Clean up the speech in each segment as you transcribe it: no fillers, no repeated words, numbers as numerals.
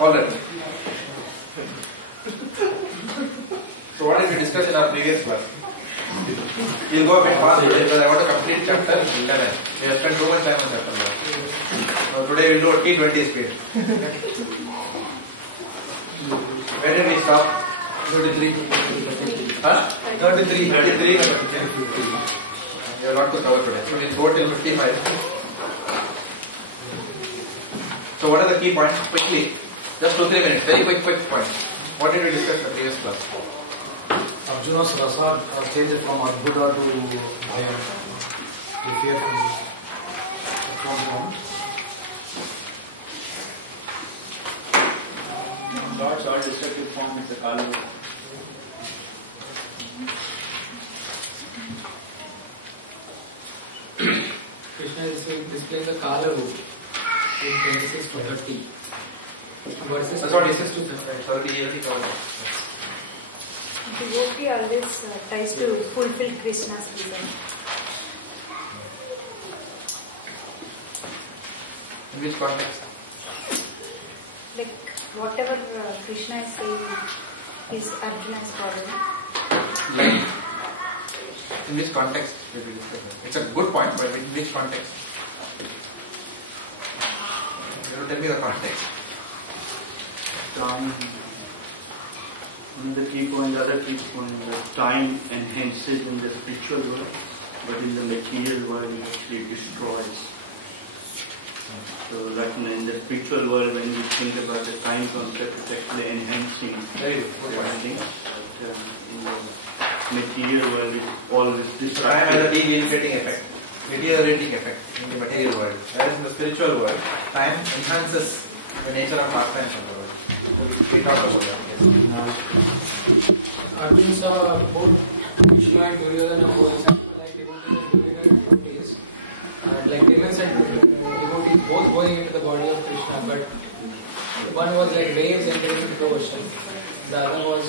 Alright. So what did we discuss in our previous class? We'll go a bit fast today because I want to complete chapter 11. We have spent too much time on chapter 11. So today we'll do a T20 speed. Where did we stop? 33. Huh? 33. 33. We have a lot to cover today. So we'll go till 55. So what are the key points? Quickly. Just 2-3 minutes. Very quick points. What did we discuss in the previous class? Arjuna's rasa changed from Adbhuta to Bhayam. The fear from Lord's all destructive form is the Kala. Krishna is displaying the Kala root in 26 to 30. Verses 26 to 30. Devotee always tries to fulfill Krishna's desire. In which context? Like whatever Krishna is saying is Arjuna's problem. Like, in which context did we discuss that? It's a good point, but in which context? You know, tell me the context. Time, the key point, the other key point, the time enhances in the spiritual world, but in the material world it actually destroys. So like in the spiritual world, when you think about the time concept, it's actually enhancing everything. But in the material world, it's always Time has a destructive. degenerating effect, deteriorating effect in the material world. Whereas in the spiritual world, time enhances the nature of pastimes of the world. So we talk about that. Arjuna saw both Krishna and Duryodhana both like devotees. Like demons and devotees both going into the body of Krishna, but one was like waves entering into the ocean. The other was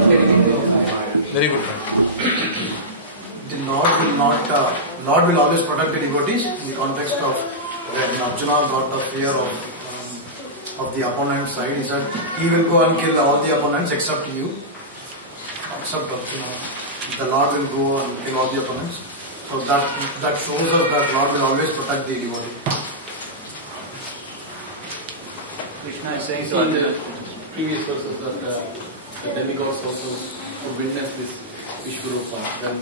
entering into the fire. Very good point. The Lord will always protect the devotees in the context of when Arjuna got the fear of the opponent side. He said he will go and kill all the opponents except you, except Arjuna. The Lord will go and kill all the opponents. So that shows us that Lord will always protect the devotee. Krishna is saying So the previous verses that the demigods also would witness this Vishwarupa. Then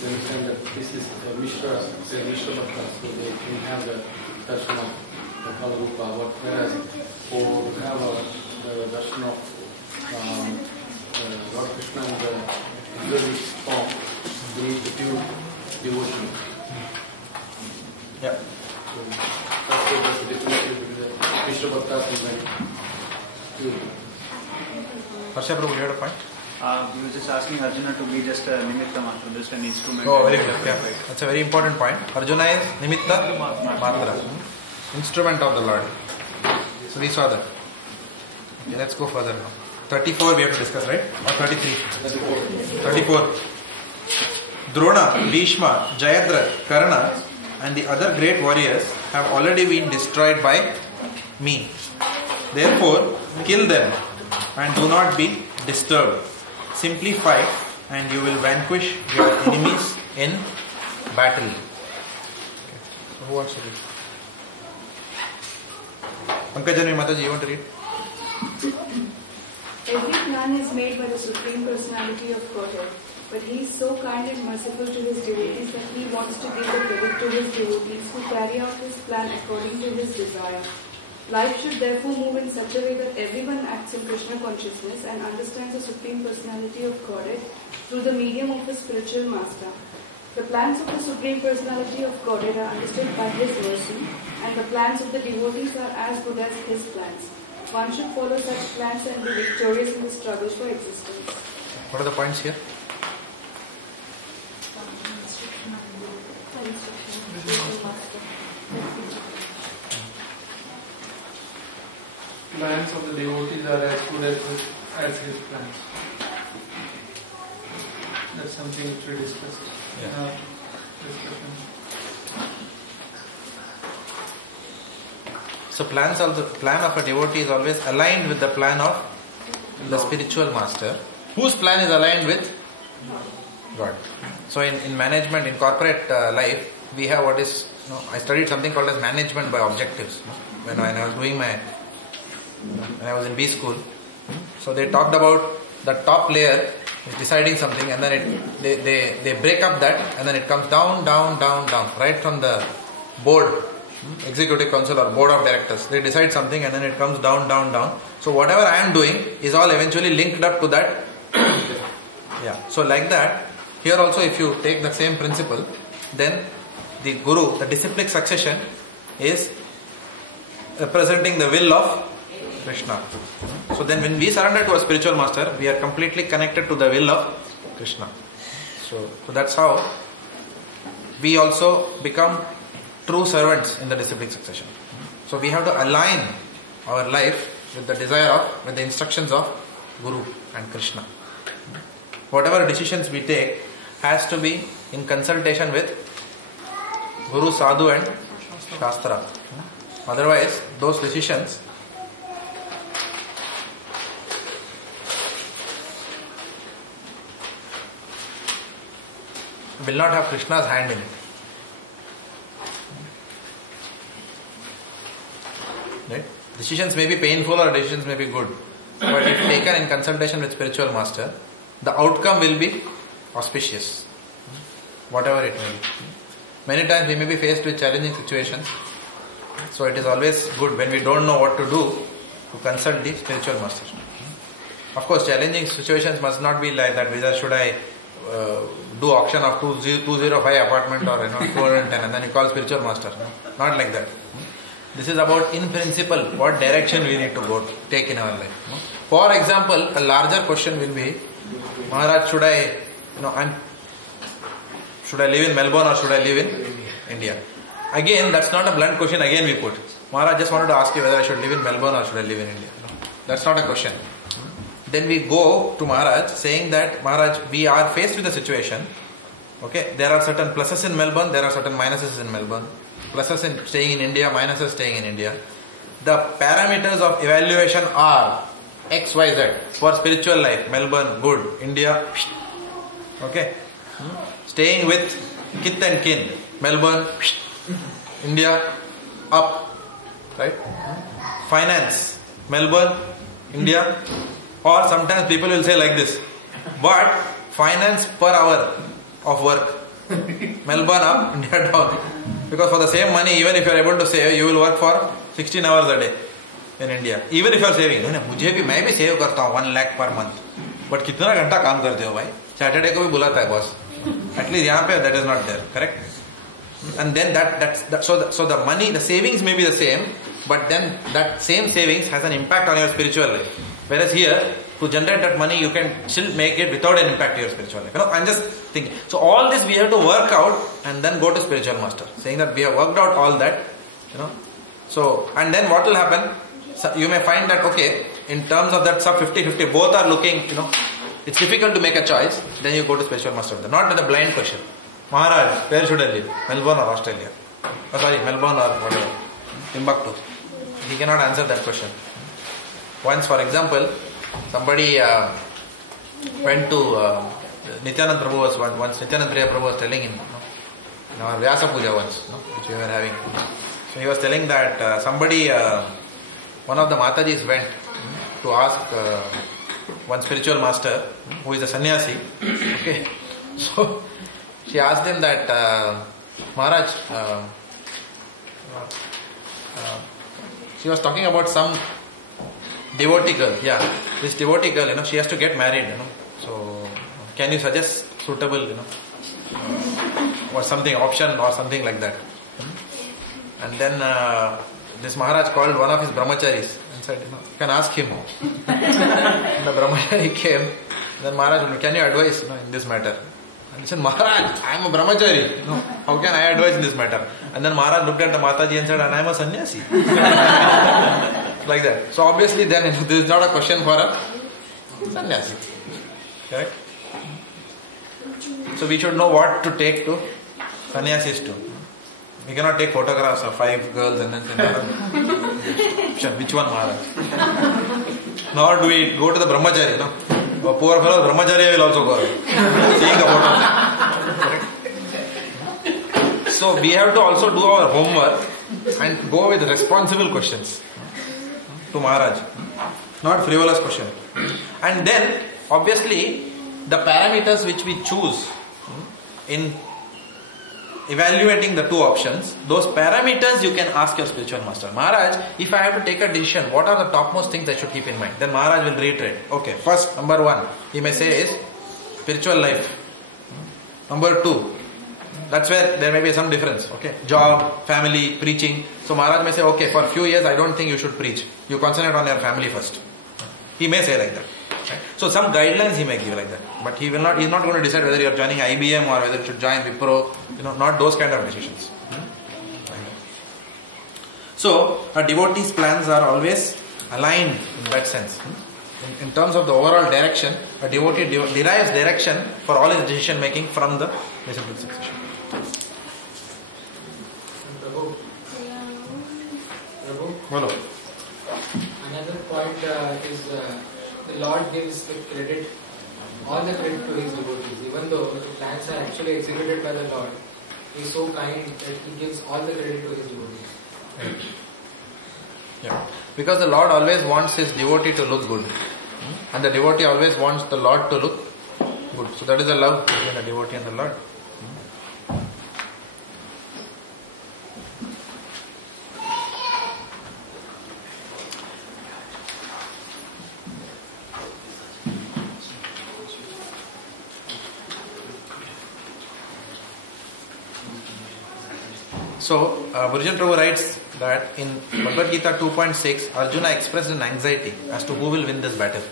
we understand that this is Mishra, say Mishra Bhakta, so they can have the darshan of the Kala Rupa. Whereas for to have the darshan of Lord Krishna in the purely form, we need to do devotion. Yeah. So that's the difference between the Mishra Bhaktas and the pure. Harsha Prabhu, you had a point? we were just asking Arjuna to be just a nimitta matra, just an instrument. Oh, very good. Yeah. That's a very important point. Arjuna is nimitta matra, instrument of the Lord. So we saw that. Okay, let's go further now. 34 we have to discuss, right? Or 33? 34. Drona, Bhishma, Jayadratha, Karna and the other great warriors have already been destroyed by me. Therefore, kill them and do not be disturbed. Simply fight and you will vanquish your enemies in battle. Okay. So who wants to read? Pankajani Mataji, you want to read? Every plan is made by the Supreme Personality of Godhead, but He is so kind and merciful to His devotees that He wants to give the credit to His devotees who carry out His plan according to His desire. Life should therefore move in such a way that everyone acts in Krishna consciousness and understands the Supreme Personality of Godhead through the medium of His spiritual master. The plans of the Supreme Personality of Godhead are understood by His mercy, and the plans of the devotees are as good as His plans. One should follow such plans and be victorious in the struggle for existence. What are the points here? Plans of the devotees are as good as his plans. That's something which we discussed in our discussion. So plan of a devotee is always aligned with the plan of the spiritual master, whose plan is aligned with God. So in management, in corporate life, we have what is, I studied something called as management by objectives. When I was doing when I was in B school, so they talked about the top layer is deciding something, and then they break up that, and then it comes down, right from the board, executive council or board of directors. They decide something, and then it comes down. So whatever I am doing is all eventually linked up to that. Yeah. So like that, here also if you take the same principle, then the guru, the disciplic succession, is representing the will of Krishna. So then when we surrender to a spiritual master, we are completely connected to the will of Krishna. So that's how we also become true servants in the disciplic succession. So we have to align our life with the with the instructions of Guru and Krishna. Whatever decisions we take has to be in consultation with Guru, Sadhu and Shastra. Otherwise, those decisions will not have Krishna's hand in it. Right? Decisions may be painful or decisions may be good. But if taken in consultation with spiritual master, the outcome will be auspicious. Whatever it may be. Many times we may be faced with challenging situations. So it is always good when we don't know what to do to consult the spiritual master. Of course, challenging situations must not be like that. Whether should I do auction of 205 apartment or 210 and then you call spiritual master. No? Not like that. This is about in principle what direction we need to take in our life. No? For example, a larger question will be, Maharaj, should I live in Melbourne or should I live in India? Again, that's not a blunt question. Again, we put, Maharaj, just wanted to ask you whether I should live in Melbourne or should I live in India. No, that's not a question. Then we go to Maharaj saying that, Maharaj, we are faced with a situation. Okay, there are certain pluses in Melbourne, there are certain minuses in Melbourne. Pluses in staying in India, minuses staying in India. The parameters of evaluation are X, Y, Z. For spiritual life, Melbourne, good. India, okay. Staying with kith and kin, Melbourne, India, up. Right? Finance, Melbourne, India. Or sometimes people will say like this, but finance per hour of work, Melbourne up, India down. Because for the same money, even if you are able to save, you will work for 16 hours a day in India. Even if you are saving, मैं भी save करता हूँ 1 lakh per month. But कितना घंटा काम करते हो भाई? Saturday को भी बुलाता है boss. At least यहाँ पे that is not there, correct? And then so the money, the savings may be the same, but then that same savings has an impact on your spiritual life. Whereas here, to generate that money, you can still make it without an impact to your spiritual life. I'm just thinking. So all this we have to work out and then go to spiritual master, saying that we have worked out all that, So, and then what will happen? So you may find that, okay, in terms of that sub 50-50, both are looking, it's difficult to make a choice. Then you go to spiritual master. Not with a blind question. Maharaj, where should I live? Melbourne or Australia? Melbourne or whatever. Timbuktu. He cannot answer that question. Once, for example, somebody went to Nityanand Prabhu was once Nityanand Prabhu was telling him, in our Vyasa Puja once, which we were having. So he was telling that somebody, one of the Matajis went to ask one spiritual master who is a sannyasi. Okay, so she asked him that, Maharaj, she was talking about some devotee girl. Yeah, this devotee girl, she has to get married. So can you suggest suitable, or something option or something like that? And then this Maharaj called one of his brahmacharis and said, you can ask him. And the brahmachari came. Then Maharaj said, can you advise in this matter? And he said, Maharaj, I am a brahmachari. How can I advise in this matter? And then Maharaj looked at the Mataji and said, and I am a sannyasi. Like that. So obviously then this is not a question for a sannyasi. Correct? So we should know what to take to sannyasis to. We cannot take photographs of 5 girls and then description. Which one, Maharaj? Nor do we go to the brahmachari, no? A poor fellow brahmachari will also go. Seeing about it. So we have to also do our homework and go with responsible questions to Maharaj. Not frivolous question. And then, obviously, the parameters which we choose in evaluating the two options, those parameters you can ask your spiritual master. Maharaj, if I have to take a decision, what are the topmost things I should keep in mind? Then Maharaj will reiterate. Okay, first, number one, he may say is spiritual life. Number two, that's where there may be some difference. Okay, job, family, preaching. So Maharaj may say, okay, for a few years I don't think you should preach. You concentrate on your family first. He may say like that. Right? So some guidelines he may give like that. But he will not. He is not going to decide whether you are joining IBM or whether you should join Wipro. Not those kind of decisions. So a devotee's plans are always aligned in that sense. In terms of the overall direction, a devotee derives direction for all his decision making from the disciple succession. Hello. Another point is the Lord gives the credit, all the credit to his devotees. Even though the plans are actually executed by the Lord, he is so kind that he gives all the credit to his devotees. Right. Yeah. Because the Lord always wants his devotee to look good. And the devotee always wants the Lord to look good. So that is the love between the devotee and the Lord. So, Burjan Prabhu writes that in Bhagavad Gita 2.6, Arjuna expressed an anxiety as to who will win this battle.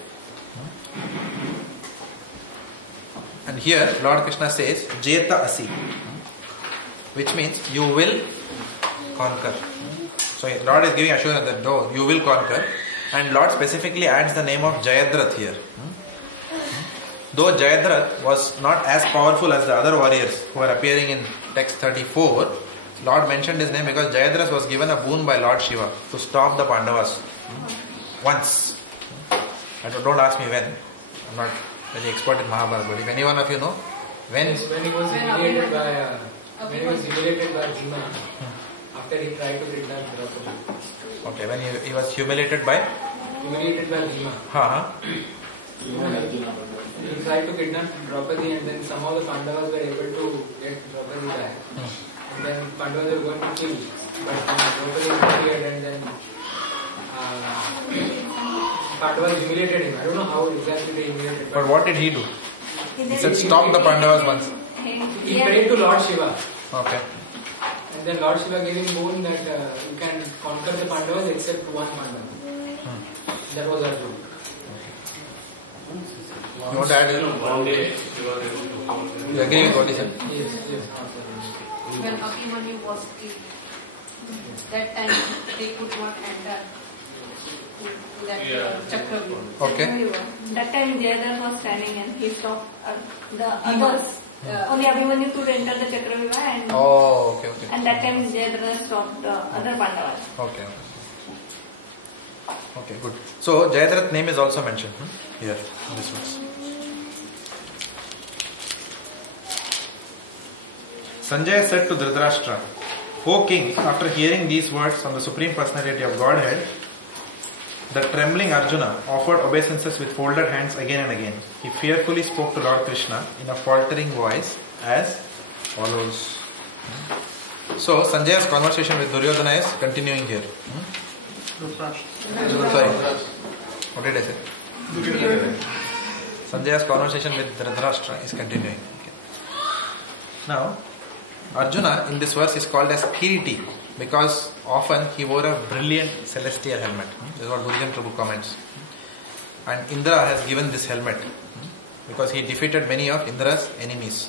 And here, Lord Krishna says, Jeta Asi, which means you will conquer. So, Lord is giving assurance that no, you will conquer. And Lord specifically adds the name of Jayadratha here. Though Jayadratha was not as powerful as the other warriors who are appearing in text 34, Lord mentioned his name because Jayadratha was given a boon by Lord Shiva to stop the Pandavas once. And don't ask me when. I'm not very expert in Mahabharata, but if any one of you know, when? When he was humiliated by Bhima, after he tried to kidnap Draupadi. Okay, when he was humiliated by? Humiliated by Bhima. He tried to kidnap Draupadi and then somehow the Pandavas were able to get Draupadi back. And then Pandavas were going to kill, but Draupadi appeared and then Pandavas humiliated him. I don't know how exactly they humiliated him. But what did he do? He said stop the Pandavas once. He prayed to Lord Shiva. Okay. And then Lord Shiva gave him boon that you can conquer the Pandavas except one Pandava. That was Arjuna. You want to add it? One day he was able to You agree with what he said? Yes. When Abhimanyu was killed, that time they could not enter to that Chakravyuha. Okay. That time Jayadratha was standing and he stopped the others. Only Abhimanyu could enter the Chakravyuha and Okay. and that time Jayadratha stopped the other Pandavas. Okay, good. So Jayadratha's name is also mentioned here in this verse. Sanjaya said to Dhritarashtra, O king, after hearing these words from the Supreme Personality of Godhead, the trembling Arjuna offered obeisances with folded hands again and again. He fearfully spoke to Lord Krishna in a faltering voice as follows. So Sanjaya's conversation with Duryodhana is continuing here. Sorry, what did I say? Sanjaya's conversation with Dhritarashtra is continuing. Okay. Now, Arjuna in this verse is called as Kiriti because often he wore a brilliant celestial helmet. This is what Burjan Prabhu comments. And Indra has given this helmet because he defeated many of Indra's enemies.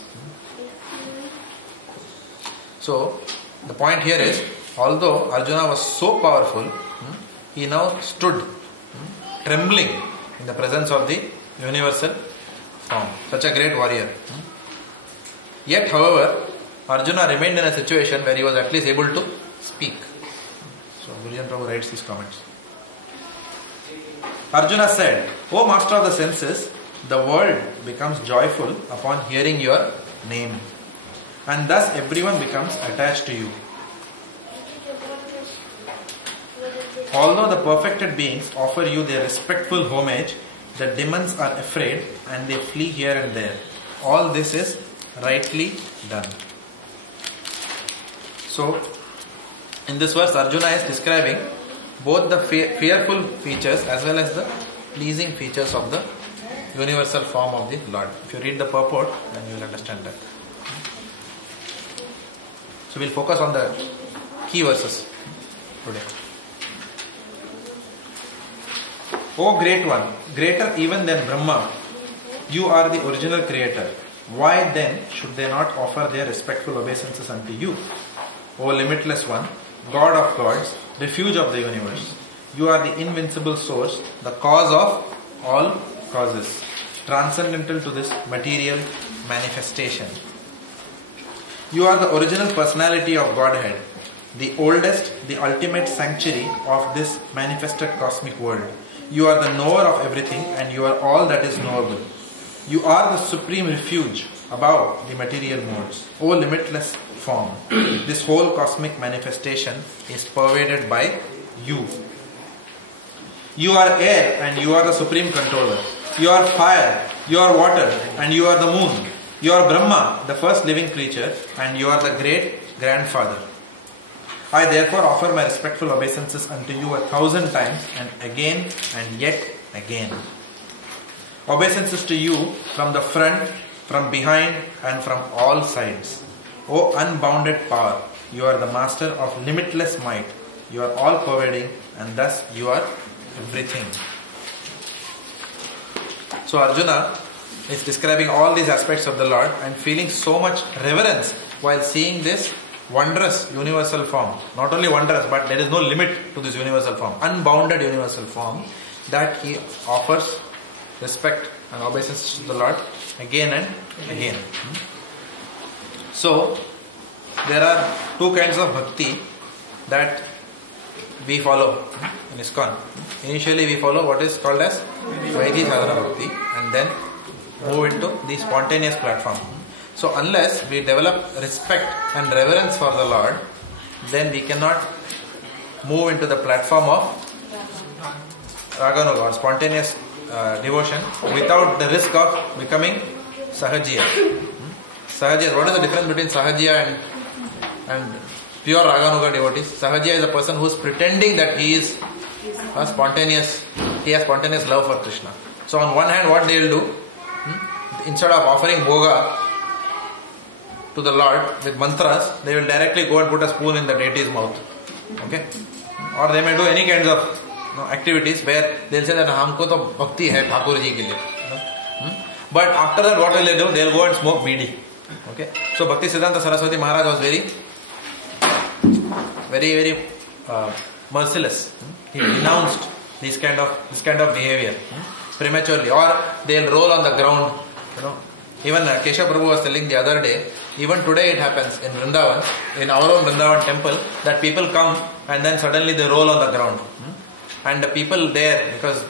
So, the point here is, although Arjuna was so powerful, he now stood trembling in the presence of the universal form. Such a great warrior. Yet, however, Arjuna remained in a situation where he was at least able to speak. So, Burjan Prabhu writes these comments. Arjuna said, O master of the senses, the world becomes joyful upon hearing your name, and thus everyone becomes attached to you. Although the perfected beings offer you their respectful homage, the demons are afraid and they flee here and there. All this is rightly done. So, in this verse, Arjuna is describing both the fearful features as well as the pleasing features of the universal form of the Lord. If you read the purport, then you will understand that. So, we will focus on the key verses today. O great one, greater even than Brahma, you are the original creator. Why then should they not offer their respectful obeisances unto you? O limitless one, God of gods, refuge of the universe, you are the invincible source, the cause of all causes, transcendental to this material manifestation. You are the original personality of Godhead, the oldest, the ultimate sanctuary of this manifested cosmic world. You are the knower of everything and you are all that is knowable. You are the supreme refuge above the material modes. O limitless form, this whole cosmic manifestation is pervaded by you. You are air and you are the supreme controller. You are fire, you are water and you are the moon. You are Brahma, the first living creature, and you are the great grandfather. I therefore offer my respectful obeisances unto you 1,000 times and again and yet again. Obeisances to you from the front, from behind and from all sides. O unbounded power, you are the master of limitless might. You are all pervading and thus you are everything. So Arjuna is describing all these aspects of the Lord and feeling so much reverence while seeing this wondrous universal form. Not only wondrous, but there is no limit to this universal form. Unbounded universal form that he offers respect and obeisance to the Lord again and again. So, there are two kinds of bhakti that we follow in ISKCON. Initially we follow what is called as Vaidhi Sadhana Bhakti and then move into the spontaneous platform. So unless we develop respect and reverence for the Lord, then we cannot move into the platform of Raganuga or spontaneous devotion without the risk of becoming Sahajiya. Sahajiya, what is the difference between Sahajiya and pure Raganuga devotees? Sahajiya is a person who is pretending that he is a spontaneous, he has spontaneous love for Krishna. So on one hand, what they will do, instead of offering bhoga to the Lord with mantras, they will directly go and put a spoon in the deity's mouth. Okay? Or they may do any kinds of activities where they will say that humko to bhakti hai Thakur ji ke liye. But after that, what will they do? They will go and smoke bidi. Okay? So Bhakti Siddhanta Saraswati Maharaj was very merciless. He denounced this kind of behavior prematurely. Or they will roll on the ground. Even Keshav Prabhu was telling the other day, even today it happens in Vrindavan, in our own Vrindavan temple, that people come and then suddenly they roll on the ground. And the people there, because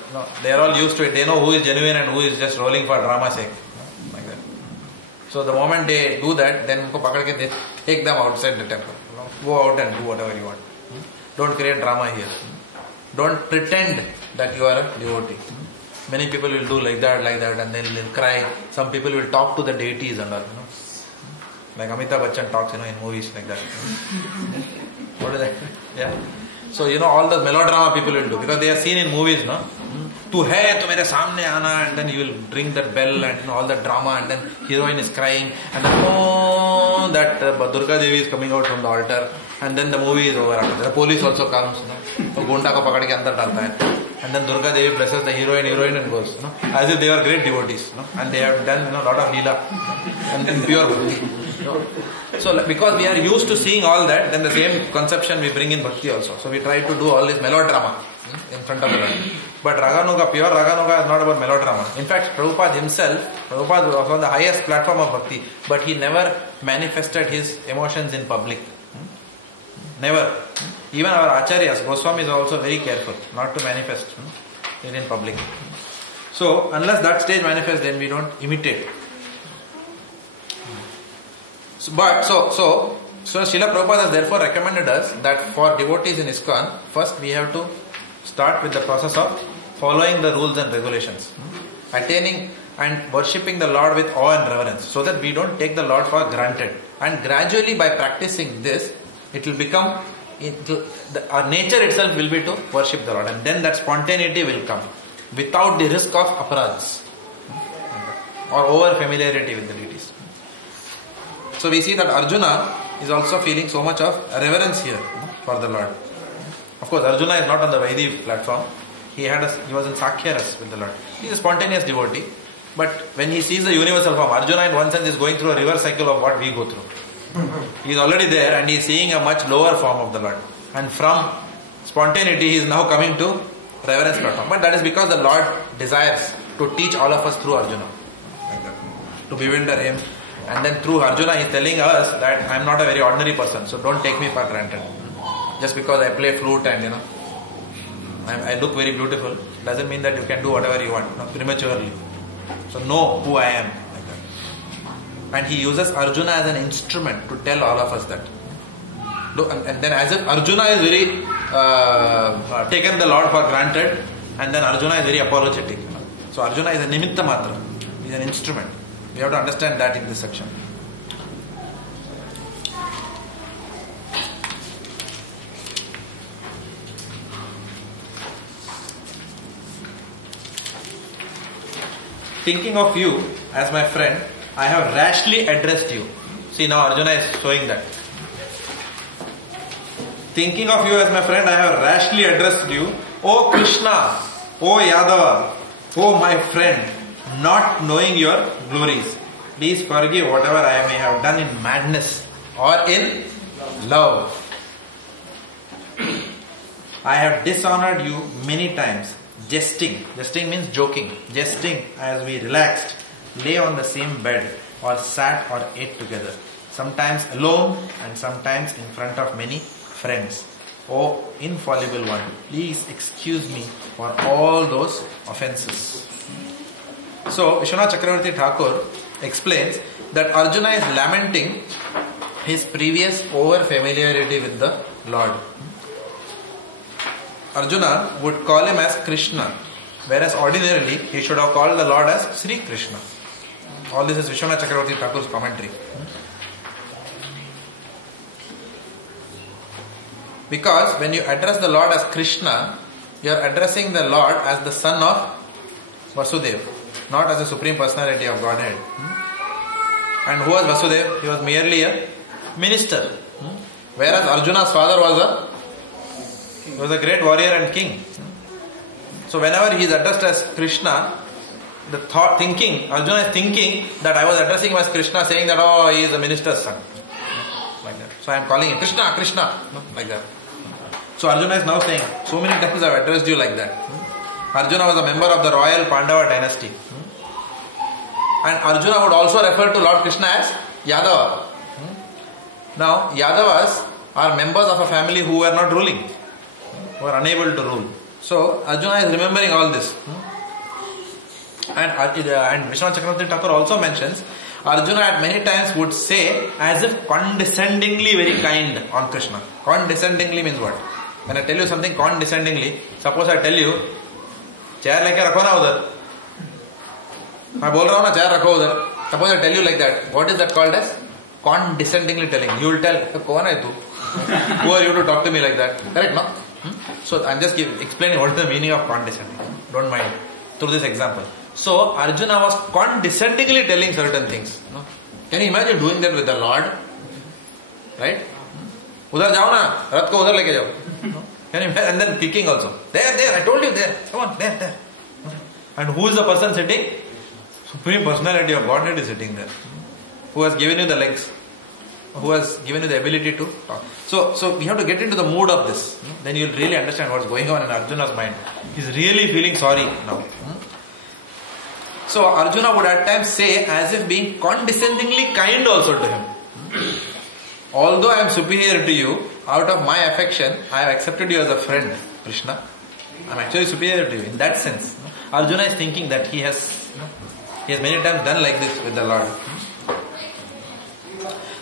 they are all used to it, they know who is genuine and who is just rolling for drama's sake. Like that. So the moment they do that, then they take them outside the temple. Go out and do whatever you want. Don't create drama here. Don't pretend that you are a devotee. Many people will do like that, and then they'll cry. Some people will talk to the deities and all, like Amitabh Bachchan talks, in movies like that. What is that? Yeah. So, all the melodrama people will do, because they are seen in movies, no? Tu hai, tu mere samne aana, and then you will ring that bell and all that drama, and then heroine is crying, and then that Durga Devi is coming out from the altar, and then the movie is over. The police also comes, so Gunda ko pakad ke andar dalta hai. And then Durga Devi blesses the heroine and goes, as if they were great devotees, and they have done a lot of leela and then pure bhakti. So because we are used to seeing all that, then the same conception we bring in bhakti also. So we try to do all this melodrama in front of the Lord. But Raganuga, pure Raganuga is not about melodrama. In fact, Prabhupada was on the highest platform of bhakti, but he never manifested his emotions in public. Never. Even our Acharyas, Goswami is also very careful not to manifest it in public. So unless that stage manifests, then we don't imitate. So Srila Prabhupada has therefore recommended us that for devotees in ISKCON, first we have to start with the process of following the rules and regulations, attaining and worshipping the Lord with awe and reverence, so that we don't take the Lord for granted. And gradually by practicing this, it will become, our nature itself will be to worship the Lord, and then that spontaneity will come without the risk of aparadhas or over familiarity with the deities. So we see that Arjuna is also feeling so much of reverence here for the Lord. Of course, Arjuna is not on the Vaidhi platform. He was in Sakhya Ras with the Lord. He is a spontaneous devotee. But when he sees the universal form, Arjuna in one sense is going through a reverse cycle of what we go through. He is already there and he is seeing a much lower form of the Lord. And from spontaneity he is now coming to reverence platform. But that is because the Lord desires to teach all of us through Arjuna. Like that. To bewilder him. And then through Arjuna he is telling us that I am not a very ordinary person, so don't take me for granted. Just because I play flute and I look very beautiful doesn't mean that you can do whatever you want prematurely. So know who I am. Like that. And he uses Arjuna as an instrument to tell all of us that. And then as if Arjuna is very taken the Lord for granted, and then Arjuna is very apologetic. So Arjuna is a nimitta matra. He is an instrument. We have to understand that in this section. Thinking of you as my friend, I have rashly addressed you. See, now Arjuna is showing that. Thinking of you as my friend, I have rashly addressed you. O Krishna, O Yadava, O my friend, not knowing your glories. Please forgive whatever I may have done in madness or in love. I have dishonored you many times. Jesting means joking. Jesting as we relaxed, lay on the same bed or sat or ate together. Sometimes alone and sometimes in front of many friends. O infallible one, please excuse me for all those offenses. So Vishwanath Chakravarti Thakur explains that Arjuna is lamenting his previous over familiarity with the Lord. Arjuna would call him as Krishna, whereas ordinarily he should have called the Lord as Sri Krishna. All this is Vishwanath Chakravarti Thakur's commentary. Because when you address the Lord as Krishna, you are addressing the Lord as the son of Vasudeva, not as the Supreme Personality of Godhead. And who was Vasudeva? He was merely a minister. Whereas Arjuna's father was a great warrior and king. So whenever he is addressed as Krishna, Arjuna is thinking that I was addressing him as Krishna, saying that, oh, he is a minister's son. Like that. So I am calling him Krishna, Krishna. Like that. So Arjuna is now saying, so many times I have addressed you like that. Arjuna was a member of the royal Pandava dynasty. And Arjuna would also refer to Lord Krishna as Yadava. Now, Yadavas are members of a family who were not ruling, who were unable to rule. So, Arjuna is remembering all this. And Vishwanath Chakravarti Thakur also mentions, Arjuna at many times would say as if condescendingly very kind on Krishna. Condescendingly means what? When I tell you something condescendingly, suppose I tell you, chair लेके रखो ना उधर. मैं बोल रहा हूँ ना chair रखो उधर. Suppose I tell you like that. What is that called as? Condescendingly telling. You will tell, कौन है तू? Who are you to talk to me like that? Correct, no? So I'm just explaining what is the meaning of condescending. Don't mind. Through this example. So Arjuna was condescendingly telling certain things. No? Can you imagine doing that with the Lord? Right? उधर जाओ ना, रथ को उधर लेके जाओ. Can you imagine? And then picking also. There, I told you there. Come on, there. And who is the person sitting? Supreme Personality of Godhead is sitting there. Who has given you the legs? Who has given you the ability to talk? So we have to get into the mood of this. Then you will really understand what's going on in Arjuna's mind. He's really feeling sorry now. So Arjuna would at times say as if being condescendingly kind also to him. Although I am superior to you, out of my affection, I have accepted you as a friend, Krishna. I'm actually superior to you. In that sense, Arjuna is thinking that he has many times done like this with the Lord.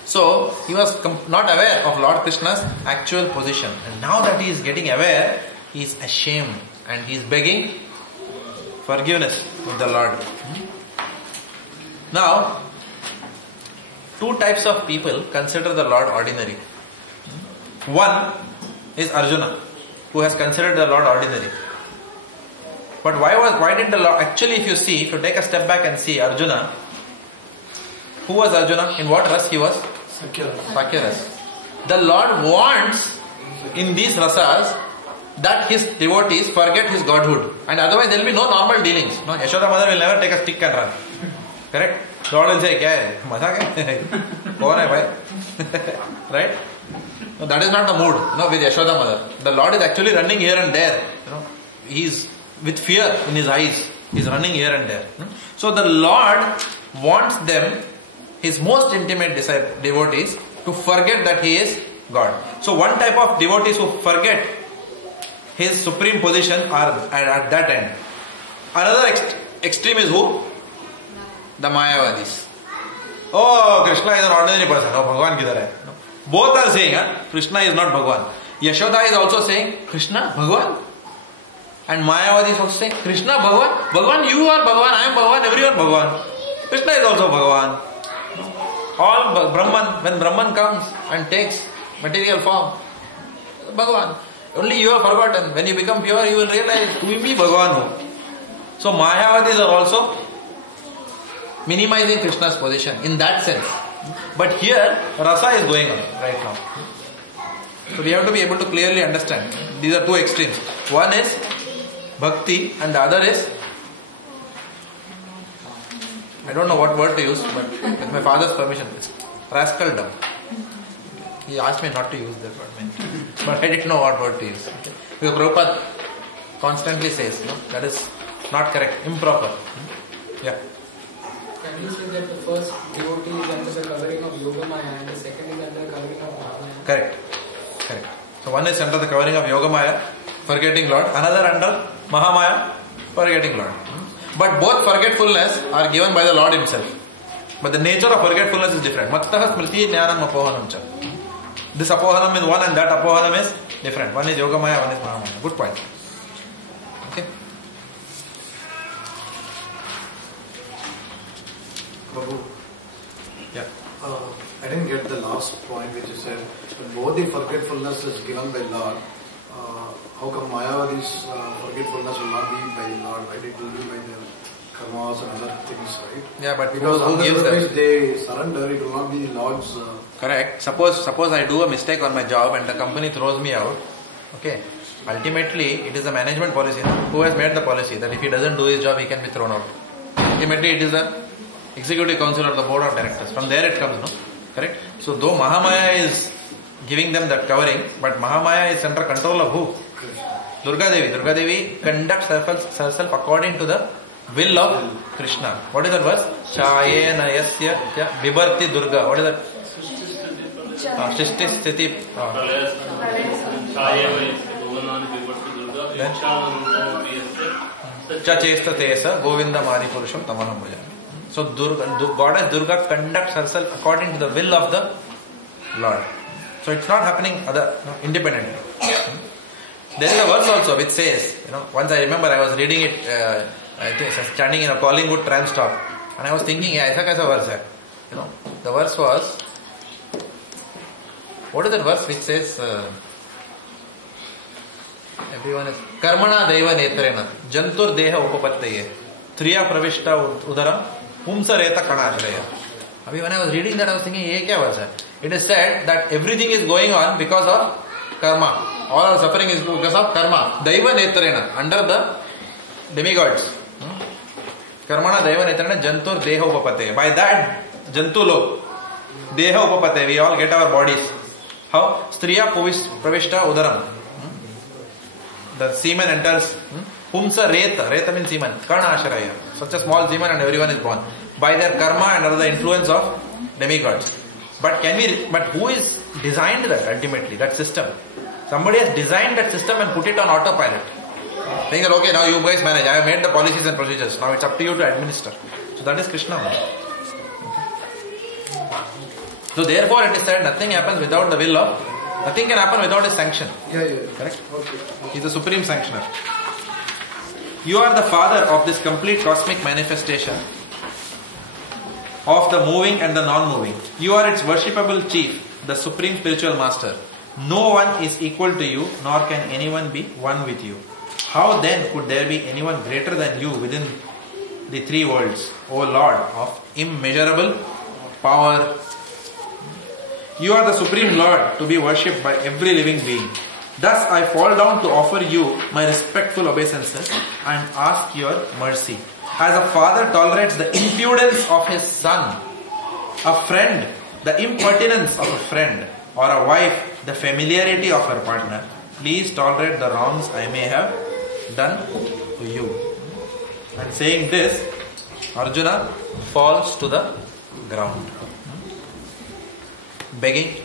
So he was not aware of Lord Krishna's actual position, and now that he is getting aware, he is ashamed and he is begging forgiveness with the Lord. Now, two types of people consider the Lord ordinary. One is Arjuna, who has considered the Lord ordinary. But why did the Lord, actually if you take a step back and see Arjuna, who was Arjuna? In what ras he was? Sakhya ras. The Lord wants in these rasas that his devotees forget his godhood, and otherwise there will be no normal dealings. No, Yashoda mother will never take a stick and run. Correct? The Lord will say, "Kya hai? Mazak hai? Kaun hai bhai?" Right? No, that is not the mood. No, with Yashoda mother, the Lord is actually running here and there. He is with fear in his eyes. He is running here and there. So the Lord wants them, his most intimate devotees, to forget that he is God. So one type of devotees who forget his supreme position are at that end. Another extreme is who? The Mayavadis. Oh, Krishna is an ordinary person. Oh, Bhagavan kidhar hai? No. Both are saying, Krishna is not Bhagavan. Yashoda is also saying, Krishna, Bhagavan. And Mayavadi is also saying, Krishna, Bhagavan. Bhagavan, you are Bhagavan, I am Bhagavan, everyone Bhagavan. Krishna is also Bhagavan. All Brahman, when Brahman comes and takes material form, Bhagavan. Only you have forgotten. When you become pure, you will realize, tu bhi Bhagavan ho. So Mayavadis are also minimizing Krishna's position in that sense. But here, rasa is going on right now. So we have to be able to clearly understand. These are two extremes. One is bhakti and the other is, I don't know what word to use, but with my father's permission, it's rascaldom. He asked me not to use that word, but I didn't know what word to use. Because Prabhupada constantly says, that is not correct, improper. Yeah. Can you say that the first devotee is under the covering of Yogamaya and the second is under the covering of Mahamaya? Correct. So one is under the covering of Yogamaya, forgetting Lord. Another under Mahamaya, forgetting Lord. But both forgetfulness are given by the Lord himself. But the nature of forgetfulness is different. Mattaha smriti jnanam apohanam cha. This apohanam is one and that apohanam is different. One is Yogamaya, one is Mahamaya. Good point. Okay. Prabhu, yeah. I didn't get the last point which you said. When both the forgetfulness is given by Lord, how come Mayavadi's forgetfulness will not be by Lord, right? It will be by the karmas and other things, right? Yeah, but because who gives them? If they surrender, it will not be the Lord's. Correct. Suppose I do a mistake on my job and the company throws me out. Okay. Ultimately, it is a management policy. Who has made the policy that if he doesn't do his job, he can be thrown out? Ultimately, it is the executive council or the board of directors. From there it comes, no? Correct? So, though Mahamaya is giving them that covering, but Mahamaya is under control of who? Durga Devi. Durga Devi conducts herself according to the will of Krishna. What is that verse? Chayena yasya vibharti Durga. What is that? Shishti sthiti. Chachestate sa Govinda Madi Purusham Tamanam Bhajan. So Goddess Durga conducts herself according to the will of the Lord. So it's not happening independently. There is a verse also which says, once I remember I was reading it, I think standing in a Collingwood tram stop, and I was thinking, aisa kaisa verse hai? The verse was, what is that verse which says, everyone is, Karmana Deva Netrena, Jantur Deha Upapattaye, Triya Pravishta Udaram, Pumsa Reta Kanashraya. When I was reading that, I was thinking, ye kya verse hai? It is said that everything is going on because of karma. All our suffering is because of karma. Daiva Netrena, under the demigods. Karmana Daiva Netrena Jantur Deha Upapate. By that, Jantulok, Deha Upapate, we all get our bodies. How? Striya Pravishta Udaram. The semen enters. Pumsa Reta. Reta means semen. Karna Asharaya. Such a small semen and everyone is born. By their karma and under the influence of demigods. But who is designed that ultimately, that system? Somebody has designed that system and put it on autopilot. Saying that, okay, now you guys manage. I have made the policies and procedures. Now it's up to you to administer. So that is Krishna. Okay. So therefore it is said nothing happens without the will of, nothing can happen without his sanction. Yeah. Correct? Okay. He is the supreme sanctioner. You are the father of this complete cosmic manifestation of the moving and the non-moving. You are its worshipable chief, the supreme spiritual master. No one is equal to you, nor can anyone be one with you. How then could there be anyone greater than you within the three worlds, O Lord of immeasurable power? You are the supreme Lord to be worshipped by every living being. Thus I fall down to offer you my respectful obeisances and ask your mercy. As a father tolerates the impudence of his son, a friend the impertinence of a friend, or a wife the familiarity of her partner, please tolerate the wrongs I may have done to you. And saying this, Arjuna falls to the ground, begging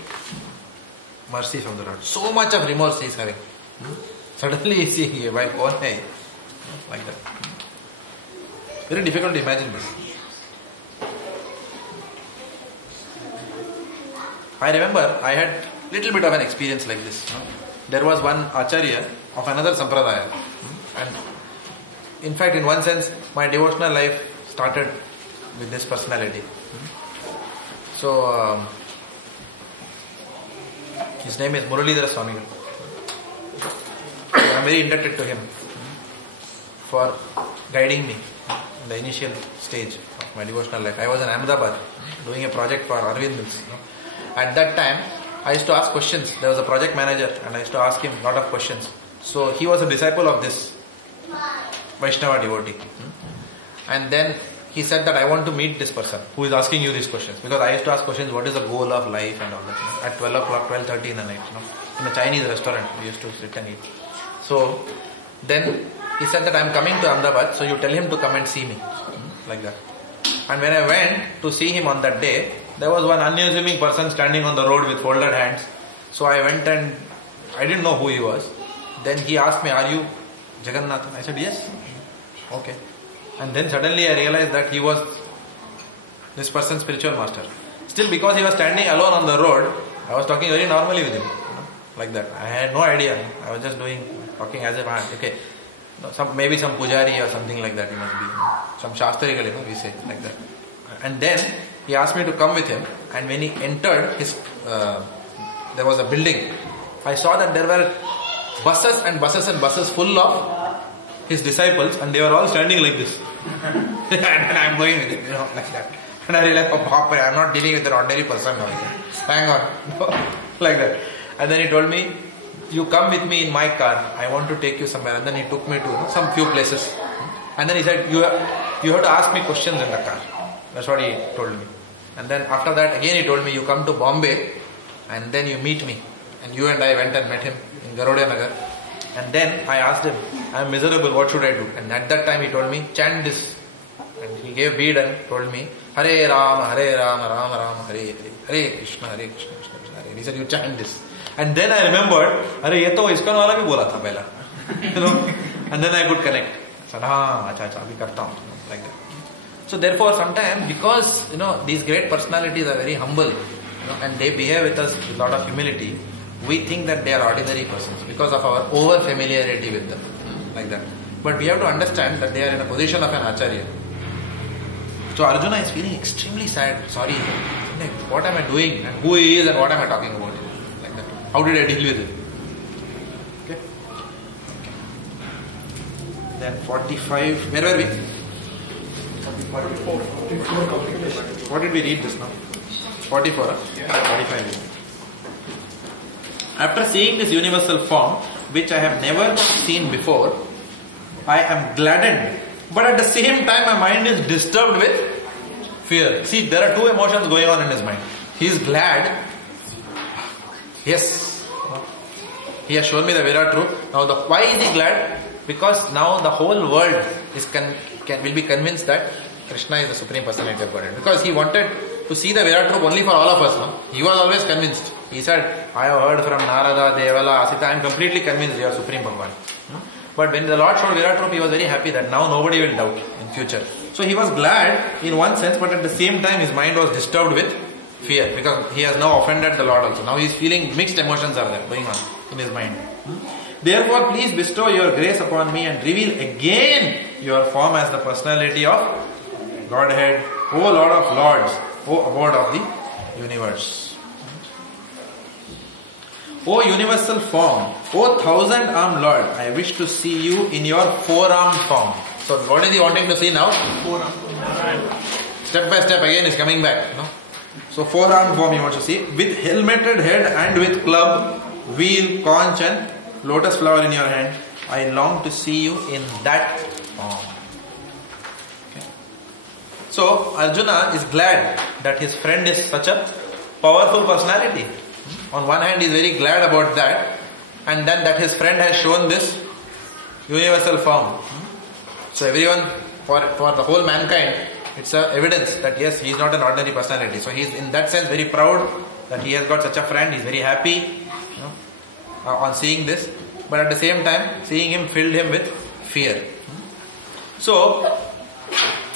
mercy from the Lord. So much of remorse he is having. Suddenly he is seeing, by kaun hai? Like that. Very difficult to imagine this. I remember I had little bit of an experience like this. There was one Acharya of another Sampradaya. And in fact, in one sense, my devotional life started with this personality. So, his name is Muralidhara Swami. I am very indebted to him for guiding me in the initial stage of my devotional life. I was in Ahmedabad doing a project for Arvind Mills. At that time, I used to ask questions. There was a project manager and I used to ask him a lot of questions. So he was a disciple of this Vaishnava devotee. And then he said that I want to meet this person who is asking you these questions. Because I used to ask questions, what is the goal of life and all that. At 12 o'clock, 12:30 in the night. In a Chinese restaurant, we used to sit and eat. So then he said that I am coming to Ahmedabad, so you tell him to come and see me. Like that. And when I went to see him on that day, there was one unassuming person standing on the road with folded hands. So I went and I didn't know who he was. Then he asked me, are you Jagannathan? I said, yes. Okay. And then suddenly I realized that he was this person's spiritual master. Still, because he was standing alone on the road, I was talking very normally with him. Like that. I had no idea. I was just talking as if I had, okay. Maybe some pujari or something like that he must be. Some shastrigal, we say like that. And then he asked me to come with him, and when he entered his, there was a building. I saw that there were buses and buses and buses full of his disciples, and they were all standing like this. And I am going with it, like that. And I realized, oh, I am not dealing with an ordinary person now. Hang on, like that. And then he told me, you come with me in my car, I want to take you somewhere. And then he took me to some few places. And then he said, you have to ask me questions in the car. That's what he told me. And then after that, again he told me, you come to Bombay and then you meet me. And you and I went and met him in Garuda Nagar. And then I asked him, I am miserable, what should I do? And at that time he told me, chant this. And he gave bead and told me, Hare Rama, Hare Rama, Rama Rama, Hare Hare, Hare Krishna, Hare Krishna, Krishna Krishna, Hare. He said, you chant this. And then I remembered, Hare, ye to ISKCON wala bhi bola tha pehla. And then I could connect. I said, acha, abhi karta hu. Like that. So therefore, sometimes, because, these great personalities are very humble, and they behave with us with a lot of humility, we think that they are ordinary persons because of our over familiarity with them. Like that. But we have to understand that they are in a position of an Acharya. So Arjuna is feeling extremely sad, sorry, what am I doing, and who he is, and what am I talking about? Like that. How did I deal with it? Okay. Then 45, where were we? 44. What did we read just now? 44, huh? Yeah. 45. After seeing this universal form, which I have never seen before, I am gladdened. But at the same time, my mind is disturbed with fear. See, there are two emotions going on in his mind. He is glad. Yes. He has shown me the Virat truth. Now, why is he glad? Because now the whole world will be convinced that Krishna is the Supreme Personality of Godhead. Because he wanted to see the Virat truth only for all of us. No? He was always convinced. He said, I have heard from Narada, Devala, Asita, I am completely convinced you are Supreme Bhagavan. But when the Lord showed Virat Rupa, he was very happy that now nobody will doubt in future. So he was glad in one sense, but at the same time his mind was disturbed with fear because he has now offended the Lord also. Now he is feeling mixed emotions are there going on in his mind. Therefore, please bestow your grace upon me and reveal again your form as the personality of Godhead, O Lord of Lords, O abode of the universe. O universal form, O thousand-armed Lord, I wish to see you in your four-armed form. So what is he wanting to see now? Step by step again is coming back. No? So four-armed form he wants to see with helmeted head and with club, wheel, conch and lotus flower in your hand. I long to see you in that form. Okay. So Arjuna is glad that his friend is such a powerful personality. On one hand he is very glad about that, and then that his friend has shown this universal form. So everyone, for the whole mankind, it's a evidence that yes, he is not an ordinary personality. So he is in that sense very proud that he has got such a friend. He is very happy on seeing this, but at the same time seeing him filled him with fear. So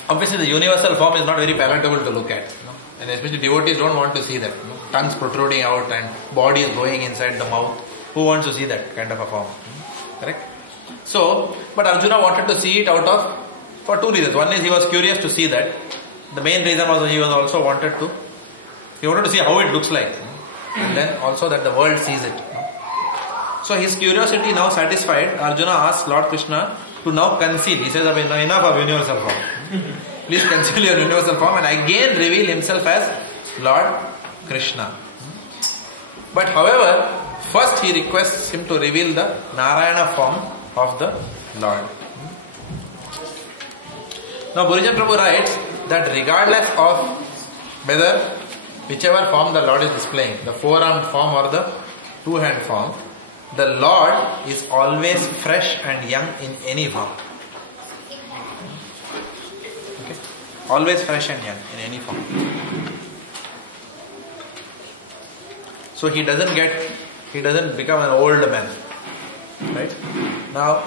obviously the universal form is not very palatable to look at, and especially devotees don't want to see that, tongues protruding out and bodies going inside the mouth. Who wants to see that kind of a form? Correct? So, but Arjuna wanted to see it for two reasons. One is he was curious to see that. The main reason was he wanted to see how it looks like, and then also that the world sees it. So his curiosity now satisfied, Arjuna asked Lord Krishna to now conceal. He says, enough of universal form. Please conceal your universal form and again reveal himself as Lord Krishna. But however, first he requests him to reveal the Narayana form of the Lord. Now Burijan Prabhu writes that regardless of whichever form the Lord is displaying, the four-armed form or the two-hand form, the Lord is always fresh and young in any form. Okay? Always fresh and young in any form. So he doesn't become an old man. Right? Now,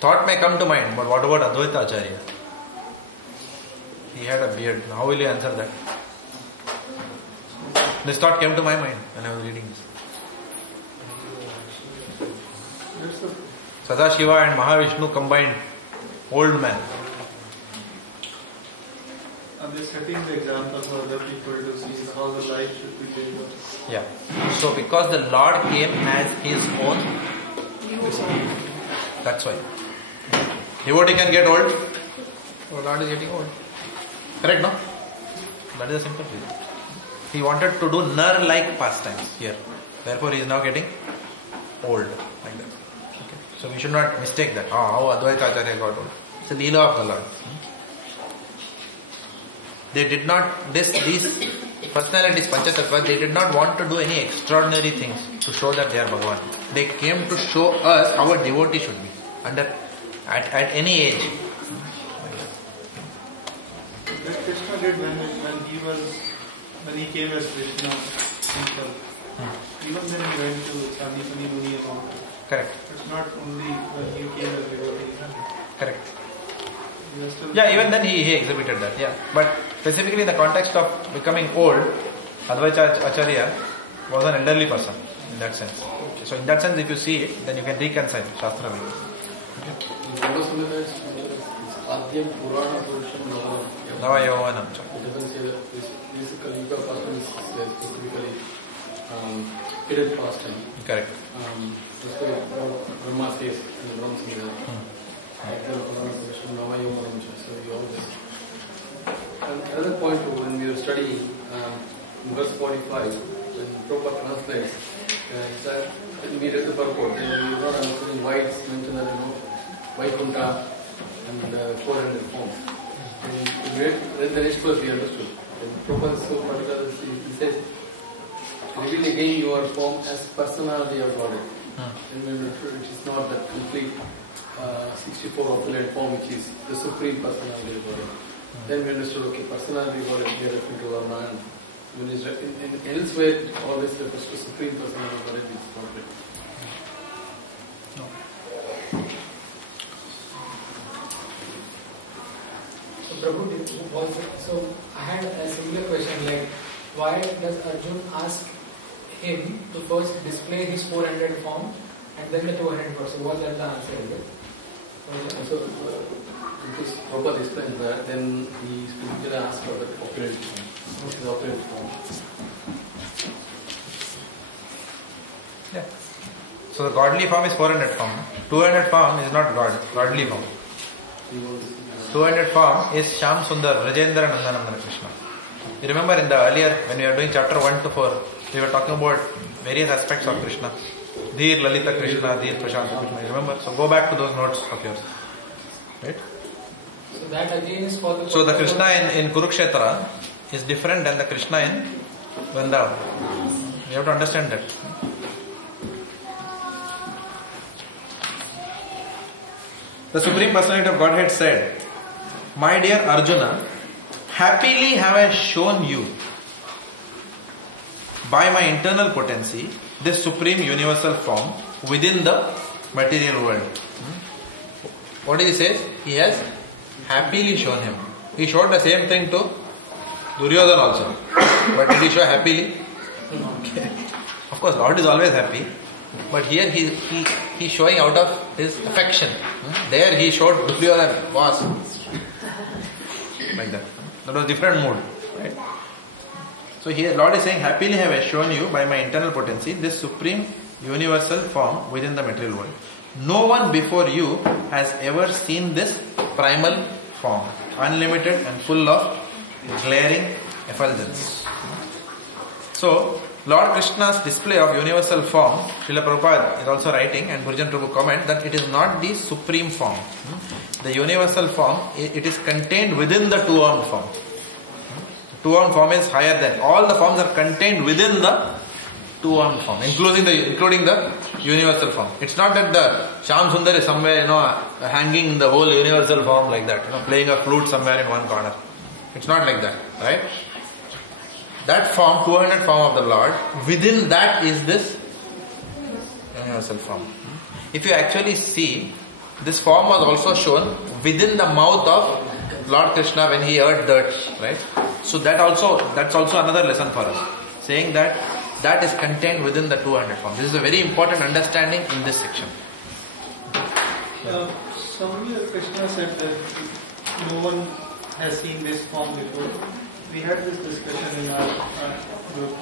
thought may come to mind, but what about Advaita Acharya? He had a beard. How will you answer that? This thought came to my mind when I was reading this. Sadashiva and Mahavishnu combined, old man. Are they setting the example for other people to see how the life should be lived? Yeah. So because the Lord came as his own, that's why. Devotee can get old, so Lord is getting old. Correct, no? That is a simple reason. He wanted to do nar-like pastimes here. Therefore he is now getting old, like that. Okay. So we should not mistake that. How Advaita Acharya got old. It's a Leela of the Lord. They did not, these personalities, Panchatattva, they did not want to do any extraordinary things to show that they are Bhagavan. They came to show us how a devotee should be at any age. That Krishna did when he came as Krishna himself. Even then he went to Sandipani Muni alone. Correct. It's not only when he came as devotee. Correct. Yeah, even then he exhibited that. Yeah, but specifically in the context of becoming old, Advaita Acharya was an elderly person in that sense. So in that sense, if you see it, then you can reconcile Shastra with it. Nava Yovanam. It doesn't say that this Yuga fasting is specifically hidden fasting. Correct. That's why Brahma says in the Brahma Samhita. Another point when we were studying verse 45, when Prabhupada translates, that when we read the purport, then we were not understanding why it's mentioned that Vaikuntha and 400 forms. And we read the next verse, we understood. And Prabhupada is so particular, he says, reveal again your form as personality of Godhead. And when it is not that complete 64 opulent form which is the supreme personality of Godhead. Then we understood, okay, personality of Godhead we are referring to our man. When it's in elsewhere it always refers to supreme personality of Godhead, which is Godhead. Prabhu did also. So I had a similar question, like why does Arjun ask him to first display his 400 form and then the 200 form? So was that the answer? Is it? So because Prabhupada explains that, then he specifically asks for the opulent form. What is the opulent form? Yeah. So the godly form is 400 form. 200 form is not godly form. 200 form is Shyam Sundar, Rajendra Nandanandana Krishna. You remember in the earlier, when we were doing chapter 1 to 4, we were talking about various aspects of Krishna. Dhir Lalita Krishna, Dhir Prashanta Krishna. You remember? So go back to those notes of yours. Right? So that again is for the... So the Krishna in Kurukshetra is different than the Krishna in Vrindavan. We have to understand that. The Supreme Personality of Godhead said, "My dear Arjuna, happily have I shown you by my internal potency this supreme universal form within the material world." What did he say? He has happily shown him. He showed the same thing to Duryodhana also. But did he show happily? Okay. Of course, Lord is always happy. But here he's showing out of his affection. There he showed Duryodhana was like that. That was a different mood. Right? So here Lord is saying, happily have I shown you by my internal potency this supreme universal form within the material world. No one before you has ever seen this primal form, unlimited and full of glaring effulgence. So, Lord Krishna's display of universal form, Srila Prabhupada is also writing, and Bhurjan Prabhu comment that it is not the supreme form. The universal form, it is contained within the two-armed form. The two-armed form is higher than. All the forms are contained within the two-armed form, including the universal form. It's not that the Shyam Sundar is somewhere, hanging in the whole universal form like that, playing a flute somewhere in one corner. It's not like that, right? That form, 200 form of the Lord, within that is this universal form. If you actually see, this form was also shown within the mouth of Lord Krishna when he ate dirt, right? So that's also another lesson for us, saying that is contained within the 200 form. This is a very important understanding in this section. Somewhere Krishna said that no one has seen this form before. We had this discussion in our group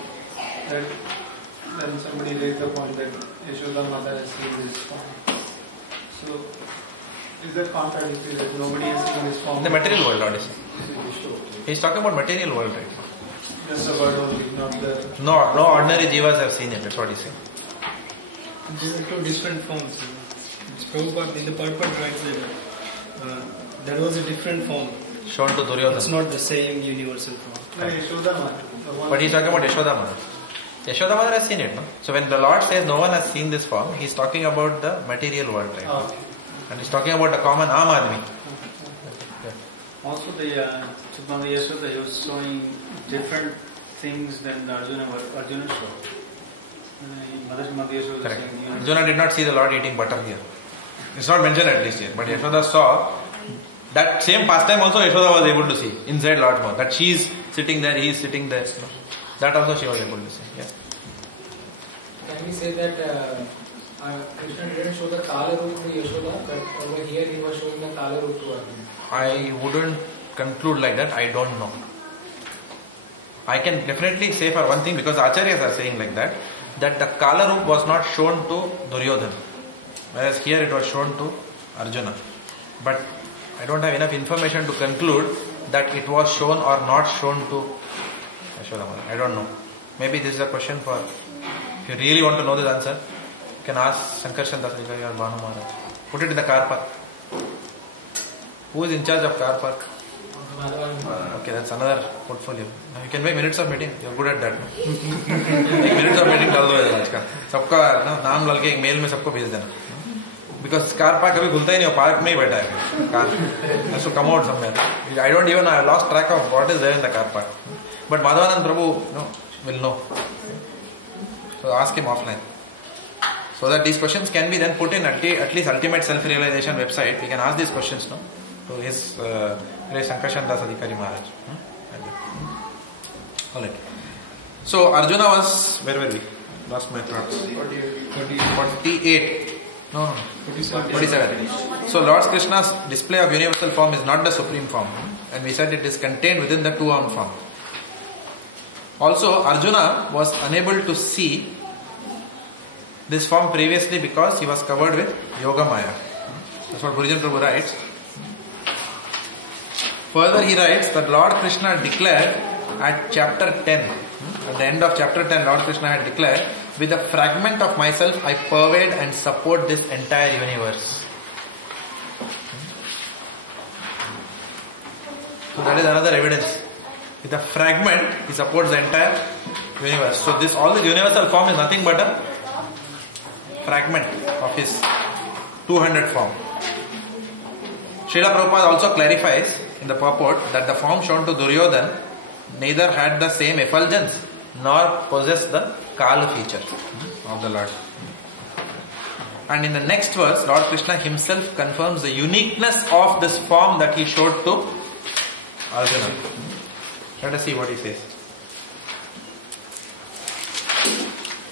that then somebody raised the point that Yashoda Mata has seen this form. So, is that contradictory that nobody has seen this form? The material world, Lord is. He's talking about material world right now. Just the word only, not the... No ordinary jivas have seen it, that's what he's saying. These are two different forms. Prabhupada in the purport writes that there was a different form. Shown to Duryodhana. It's not the same universal form. No, Yashoda Mata. But he's talking about Yashoda Mata. Yashoda Mata has seen it, no? So when the Lord says no one has seen this form, he's talking about the material world right now. And he's talking about the common Aam Admi. Also the Yashoda, he was showing different things than Arjuna showed. Correct. Arjuna did not see the Lord eating butter here. It's not mentioned at least here. But Yashoda saw that same pastime also Yashoda was able to see inside Lord's mouth. That she is sitting there, he is sitting there. That also she was able to see. Yeah. Can we say that Krishna didn't show the Kala Roop to Yashoda, but over here he was showing the Kala Roop to Arjuna? I wouldn't conclude like that. I don't know. I can definitely say for one thing, because Acharyas are saying like that the Kala Roop was not shown to Duryodhana, whereas here it was shown to Arjuna. But I don't have enough information to conclude that it was shown or not shown to Yashoda Mata. I don't know. Maybe this is a question for, if you really want to know this answer, you can ask Sankarshan Dasarika or Bhanu Maharaj. Put it in the car park. Who is in charge of car park? Okay, that's another portfolio. You can make minutes of meeting. You're good at that. Minutes of meeting डाल दो आज का. सबका नाम डाल के एक mail में सबको भेज देना. Because car park कभी खुलता ही नहीं हो, park में ही बैठा है. Car has to come out somewhere. I don't even know. I lost track of what is there in the car park. But Madhavanand Prabhu will know. So ask him offline. So that these questions can be then put in at least Ultimate Self-Realization website. We can ask these questions, no? to his great Sankarshan Das Adhikari Maharaj. Alright. So Arjuna was, where were we? Lost my thoughts. 48. No, 47. So Lord Krishna's display of universal form is not the supreme form, and we said it is contained within the two-armed form. Also, Arjuna was unable to see this form previously because he was covered with Yoga Maya. That's what Burijan Prabhu writes. Further, he writes that Lord Krishna declared at chapter 10, at the end of chapter 10, Lord Krishna had declared, with a fragment of myself, I pervade and support this entire universe. So that is another evidence. With a fragment, he supports the entire universe. So this, all the universal form is nothing but a fragment of his 200 form. Srila Prabhupada also clarifies in the purport that the form shown to Duryodhana neither had the same effulgence nor possessed the Kala feature of the Lord. And in the next verse, Lord Krishna himself confirms the uniqueness of this form that he showed to Arjuna. Let us see what he says.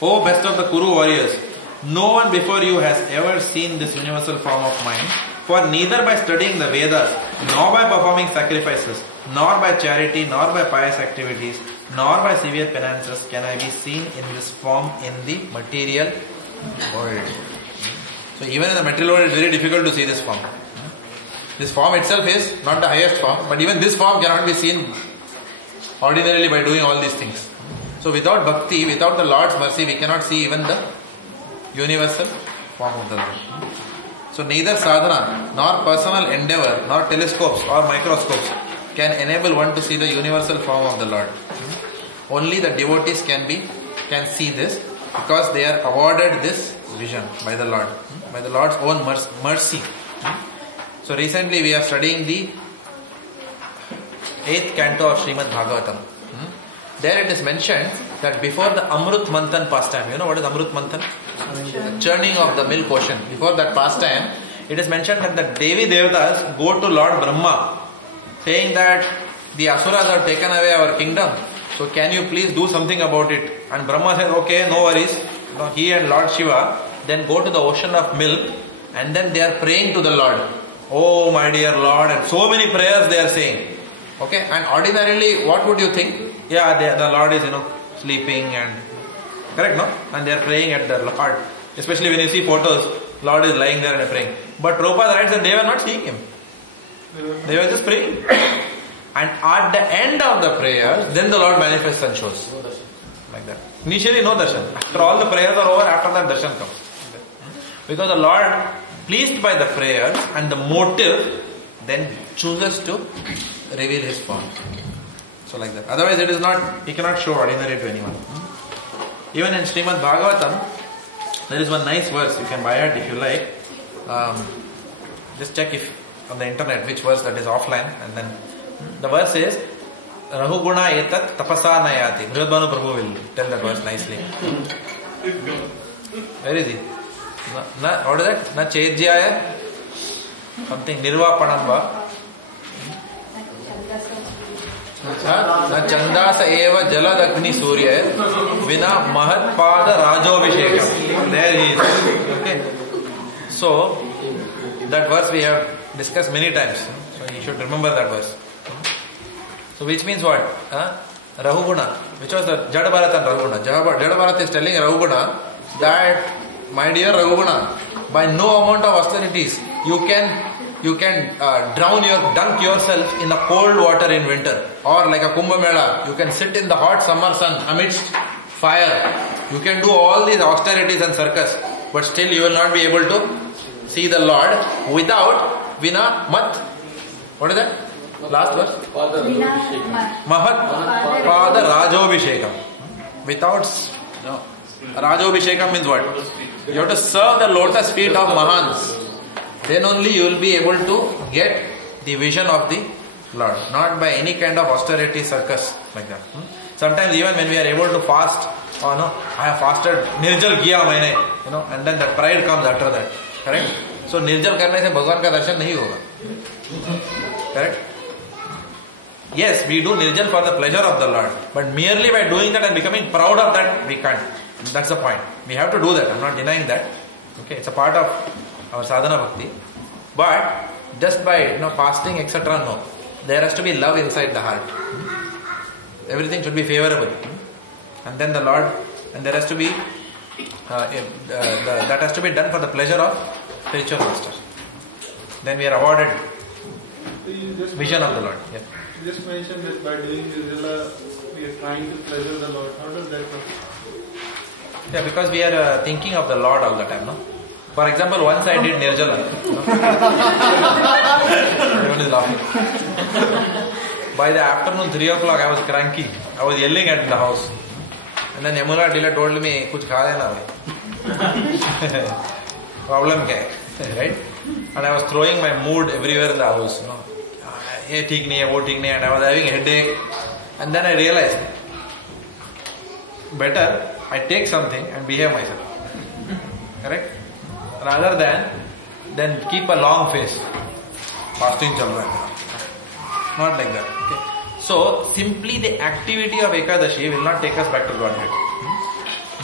O best of the Kuru warriors, no one before you has ever seen this universal form of mine, for neither by studying the Vedas, nor by performing sacrifices, nor by charity, nor by pious activities, nor by severe penances can I be seen in this form in the material world. So even in the material world it is very difficult to see this form. This form itself is not the highest form, but even this form cannot be seen ordinarily by doing all these things. So without bhakti, without the Lord's mercy, we cannot see even the universal form of the Lord. So neither sadhana, nor personal endeavor, nor telescopes or microscopes can enable one to see the universal form of the Lord. Only the devotees can see this because they are awarded this vision by the Lord, by the Lord's own mercy. So recently we are studying the 8th canto of Srimad Bhagavatam. There it is mentioned that before the Amrut Manthan pastime, you know what is Amrut Manthan? The churning of the milk ocean. Before that pastime, it is mentioned that the Devi Devatas go to Lord Brahma saying that the Asuras have taken away our kingdom. So can you please do something about it? And Brahma says, okay, no worries. He and Lord Shiva then go to the ocean of milk and then they are praying to the Lord. Oh my dear Lord, and so many prayers they are saying. Okay, and ordinarily what would you think? Yeah, the Lord is, sleeping and, correct, no? And they are praying at the Lord. Especially when you see photos, Lord is lying there and praying. But Prabhupada writes that they were not seeing him. They were just praying. And at the end of the prayers, then the Lord manifests and shows. Like that. Initially no darshan. After all the prayers are over, after that darshan comes. Because the Lord, pleased by the prayers and the motive, then chooses to reveal his form. So like that. Otherwise it is not, he cannot show ordinary to anyone. Even in Srimad Bhagavatam, there is one nice verse, you can buy it if you like. Just check if on the internet which verse that is offline, and then the verse is Rahuguna etat tapasa nayati. Bhajadbhanu Prabhu will tell that verse nicely. Where is he? What is that? Na chejyaya something nirvapanamba. Na chandasa eva jalad agni surya vina mahat pada rajobhishekam. There he is. Okay. So that verse we have discussed many times. So you should remember that verse. So which means what? Rahuguna. Which was the Jada Bharat and Rahuguna. Jada Bharat is telling Rahuguna that, my dear Rahuguna, by no amount of austerities you can dunk yourself in the cold water in winter, or like a Kumbh Mela, you can sit in the hot summer sun amidst fire. You can do all these austerities and circus, but still you will not be able to see the Lord without Vina Mat. What is that? Last verse? Mahat Pada Rajobhishekam. Without Rajobhishekam means what? You have to serve the lotus feet of Mahans. Then only you will be able to get the vision of the Lord. Not by any kind of austerity circus like that. Sometimes even when we are able to fast, I have fasted Nirjal kiya maine, and then that pride comes after that. Correct? So Nirjal karne se Bhagwan ka darshan nahi hoga. Correct? Yes, we do nirjal for the pleasure of the Lord, but merely by doing that and becoming proud of that, we can't. That's the point. We have to do that. I'm not denying that. Okay, it's a part of our sadhana bhakti. But just by fasting, etc., no. There has to be love inside the heart. Everything should be favorable, and then the Lord, and there has to be that has to be done for the pleasure of spiritual master. Then we are awarded vision of the Lord. Yeah. You just mentioned that by doing nirjala, we are trying to pleasure the Lord. How does that work? Yeah, because we are thinking of the Lord all the time, no? For example, once I did nirjala. Everyone is laughing. By the afternoon 3 o'clock, I was cranky. I was yelling at the house. And then Yamuna Dila told me, "Kuch kha lena bhai." Problem kya hai? Right? And I was throwing my mood everywhere in the house. Ye theek nahi hai, wo theek nahi hai, and I was having a headache. And then I realized, better I take something and behave myself. Correct? Rather than keep a long face. Fasting chal raha hai. Not like that. Okay. So simply the activity of Ekadashi will not take us back to Godhead.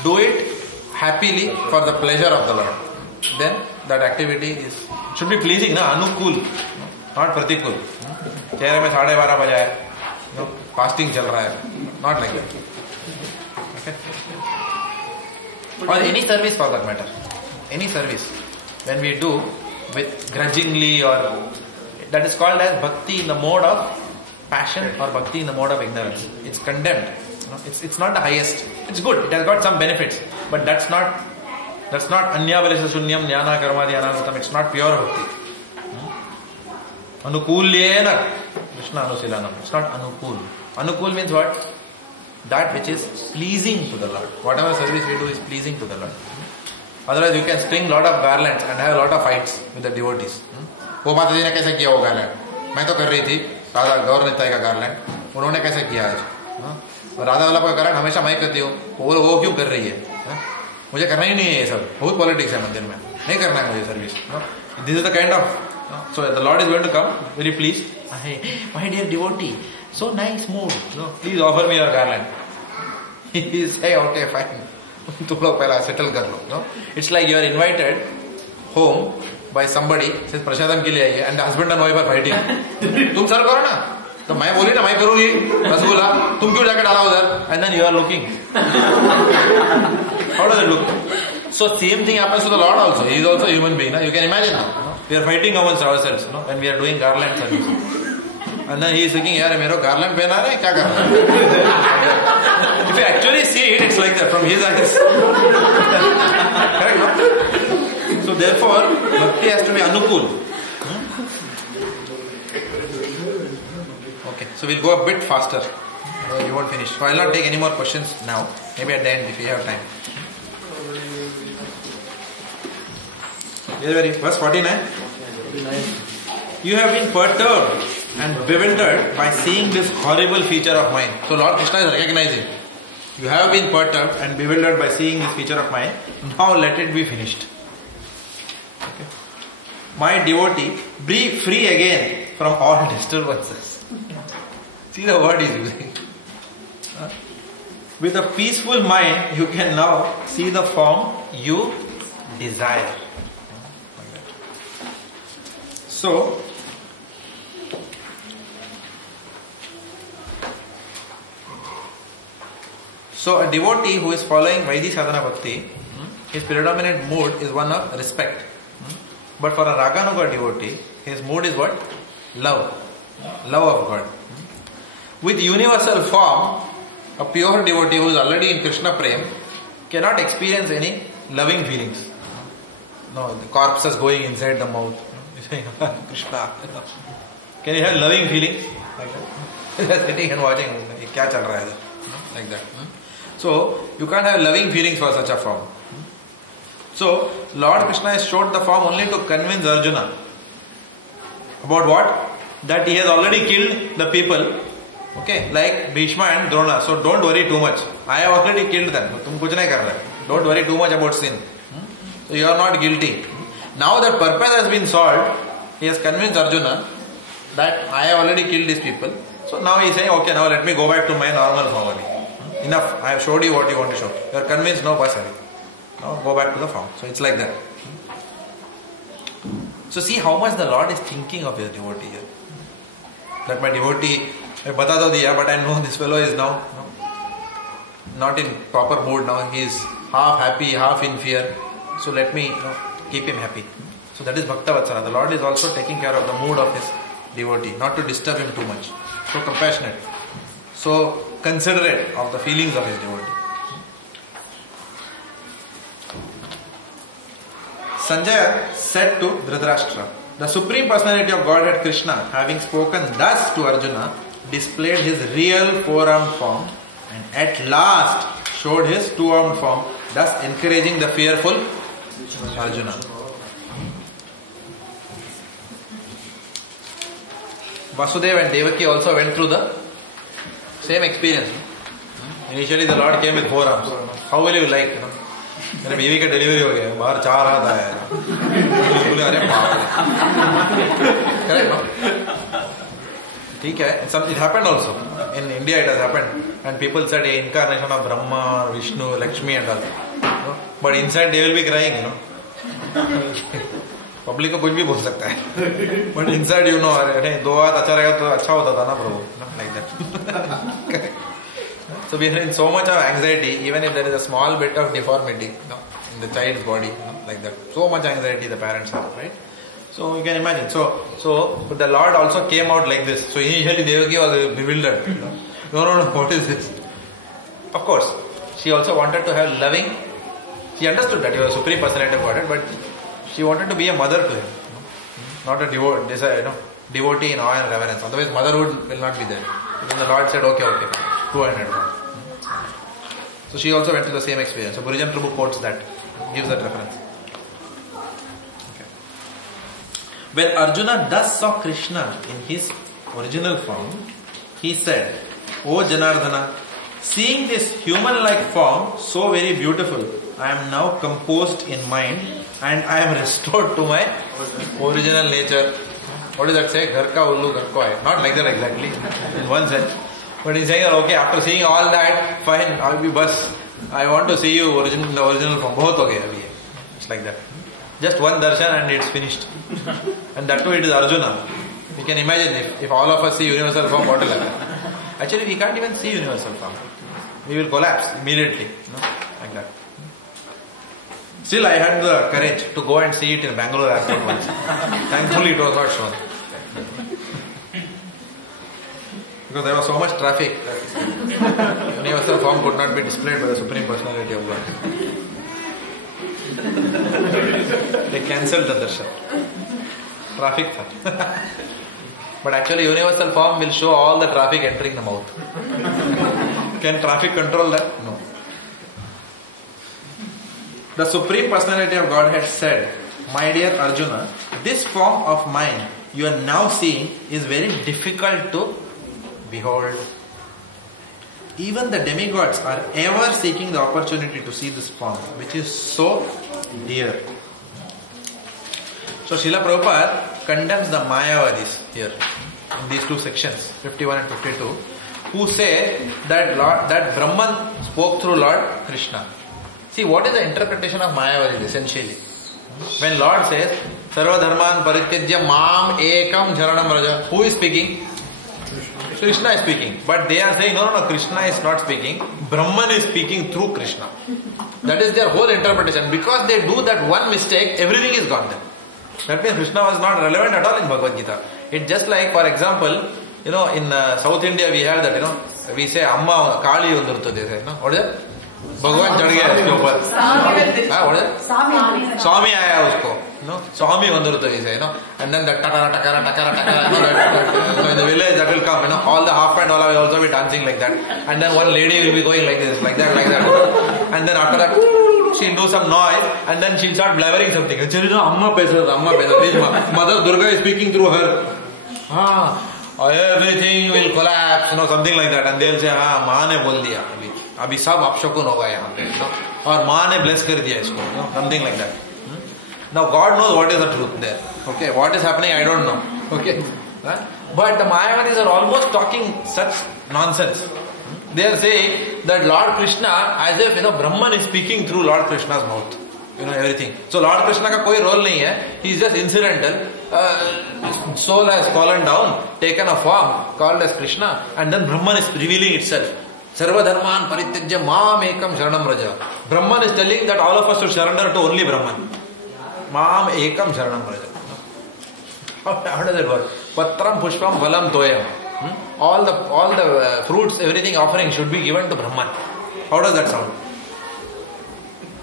Do it happily for the pleasure of the Lord. Then that activity should be pleasing, na? Anukul, not pratikul. चेहरे में 12:30 बजा है, fasting चल रहा है, not like that. Okay. Or any service for that matter, any service when we do with grudgingly, or that is called as bhakti in the mode of passion or bhakti in the mode of ignorance. It's condemned. It's not the highest. It's good. It has got some benefits, but that's not anyavalisa shunyam jnana karma dhyananatam. It's not pure bhakti. Anukulyena Krishna anusilanam. It's not anukul. Anukul means what? That which is pleasing to the Lord. Whatever service we do is pleasing to the Lord. Otherwise you can string lot of garlands and have a lot of fights with the devotees. वो माता जी ने कैसे किया वो garland? मैं तो कर रही थी राधा गौर निताई का गार्लैंड, उन्होंने कैसे किया आज? राधा वाला का गार्लैंड हमेशा मैं करती हूँ, वो क्यों कर रही है? मुझे करना ही नहीं है ये सब, बहुत पॉलिटिक्स है मंदिर में, नहीं करना है मुझे service. This is the kind of so the Lord is going to come very pleased. My dear devotee, so nice mood. Please offer me your garland. He say okay fine. तुम लोग पहला settle कर लो. It's like you are invited home by somebody says प्रसादम के लिए आइए and the husband and wife are fighting. तुम सर्व करो ना, तो मैं बोली ना मैं करूंगी रसगुल्ला, तुम क्यों जाकर डाला उधर? And then you are looking. How does it look? So same thing happens to the Lord also. He is also a human being. You can imagine now. We are fighting amongst ourselves, when we are doing garland service. And then he is thinking, yaar, mero garland pehna raha hai, kya kar raha hai? If you actually see it, it's like that from his eyes. Correct, no? So therefore, bhakti has to be anukul. Okay, so we'll go a bit faster. You won't finish. So I'll not take any more questions now. Maybe at the end if you have time. Verse 49. You have been perturbed and bewildered by seeing this horrible feature of mine. So Lord Krishna is recognizing. You have been perturbed and bewildered by seeing this feature of mine. Now let it be finished. Okay. My devotee, be free again from all disturbances. See the word he is using. With a peaceful mind, you can now see the form you desire. So a devotee who is following Vaidhi Sadhana Bhakti, his predominant mood is one of respect. But for a Raganuga devotee, his mood is what? Love. Love of God. With universal form, a pure devotee who is already in Krishna Prem cannot experience any loving feelings. No, the corpses going inside the mouth. Krishna. Can you have loving feelings? Like that? Sitting and watching, kya chal raha hai? Like that. So, you can't have loving feelings for such a form. So, Lord Krishna has showed the form only to convince Arjuna. About what? That he has already killed the people. Okay, like Bhishma and Drona. So, don't worry too much. I have already killed them. Tum kuch nahi kar rahe. Don't worry too much about sin. So, you are not guilty. Now that purpose has been solved, he has convinced Arjuna that I have already killed these people. So now he is saying, okay, now let me go back to my normal form only. Enough, I have showed you what you want to show. You are convinced, no, Pasari. Now go back to the form. So it's like that. So see how much the Lord is thinking of his devotee here. That my devotee, I bata to diya, but I know this fellow is now not in proper mood now. He is half happy, half in fear. So let me keep him happy. So that is Bhakta Vatsala. The Lord is also taking care of the mood of his devotee, not to disturb him too much. So compassionate, so considerate of the feelings of his devotee. Sanjaya said to Dhritarashtra, the Supreme Personality of Godhead Krishna, having spoken thus to Arjuna, displayed his real four-armed form and at last showed his two-armed form, thus encouraging the fearful Arjuna. Vasudeva and Devaki also went through the same experience. Initially the Lord came with four arms. How will you like, मेरे बीवी का delivery हो गया, बाहर 4 हाथ आया, बोले अरे बाप रे, ठीक है. It happened also in India. It has happened, and people said a incarnation of Brahma, Vishnu, Lakshmi, and all. But inside they will be crying, public को कुछ भी बोल सकता है, बट इनसाइड अरे 2 हाथ अच्छा रहेगा तो अच्छा होता था ना प्रभु, like that. So we are in so much of anxiety, even if there is a small bit of deformity in the child's body, like that. So much anxiety the parents have, right? So you can imagine. But the Lord also came out like this. So initially Devaki was bewildered. No, what is this? Of course, she also wanted to have loving. She understood that he was Supreme Personality of Godhead, but she wanted to be a mother to him, not a devotee in awe and reverence. Otherwise, motherhood will not be there. Then the Lord said, okay, 200. So she also went through the same experience. So Burijan Prabhu quotes that, gives that reference. Okay. When Arjuna thus saw Krishna in his original form, he said, O Janardhana, seeing this human-like form so very beautiful, I am now composed in mind and I am restored to my original nature. What does that say? Ghar ka ullu ghar ko aaye. Not like that exactly, in one sense. But he's saying, okay, after seeing all that, fine, I'll be bus. I want to see you in the original form. Bahut ho gaya abhi. It's like that. Just one darshan and it's finished. And that too it is Arjuna. You can imagine if all of us see universal form, what will happen? Actually, we can't even see universal form. We will collapse immediately. Like that. Still, I had the courage to go and see it in Bangalore airport once. Thankfully, it was not shown. Because there was so much traffic that universal form could not be displayed by the Supreme Personality of God. They cancelled the darshan. Traffic tha. But actually universal form will show all the traffic entering the mouth. Can traffic control that? No. The Supreme Personality of Godhead said, my dear Arjuna, this form of mine you are now seeing is very difficult to behold. Even the demigods are ever seeking the opportunity to see this form, which is so dear. So Srila Prabhupada condemns the Mayavadis here in these two sections, 51 and 52, who say that Brahman spoke through Lord Krishna. See, what is the interpretation of Mayavadis essentially? When Lord says, Sarva Dharman Parityajya Mam Ekam Jaranam Raja, who is speaking? Krishna is speaking. But they are saying, no, Krishna is not speaking. Brahman is speaking through Krishna. That is their whole interpretation. Because they do that one mistake, everything is gone then. That means Krishna was not relevant at all in Bhagavad Gita. It's just like, for example, in South India we have that, we say, Amma Kali Undurtu, they say, what is it? भगवान चढ़ गया उसके ऊपर स्वामी आया उसको स्वामी वंदुरतो he say and then the takara takara takara takara so in the village that will come all the half pant wala will also be dancing like that and then one lady will be going like this like that and then after that she'll do some noise and then she'll start blabbering something amma pesa Mother Durga is speaking through her everything will collapse something like that and they'll say माँ ने बोल दिया अभी सब अपशकुन होगा यहाँ पे और माँ ने bless कर दिया इसको something like that. Now God knows what is the truth there. Okay, what is happening I don't know. Okay, but the Mayavadis are almost talking such nonsense. They are saying that Lord Krishna, as if Brahman is speaking through Lord Krishna's mouth. Everything. So Lord Krishna ka koi role nahi hai. He is just incidental. Soul has fallen down, taken a form called as Krishna, and then Brahman is revealing itself. Sarva dharman parityajya mam ekam sharanam raja. Brahman is telling that all of us should surrender to only Brahman. Mam ekam sharanam raja. How does it work? Patram pushpam valam toyam. All the fruits, everything offering should be given to Brahman. How does that sound?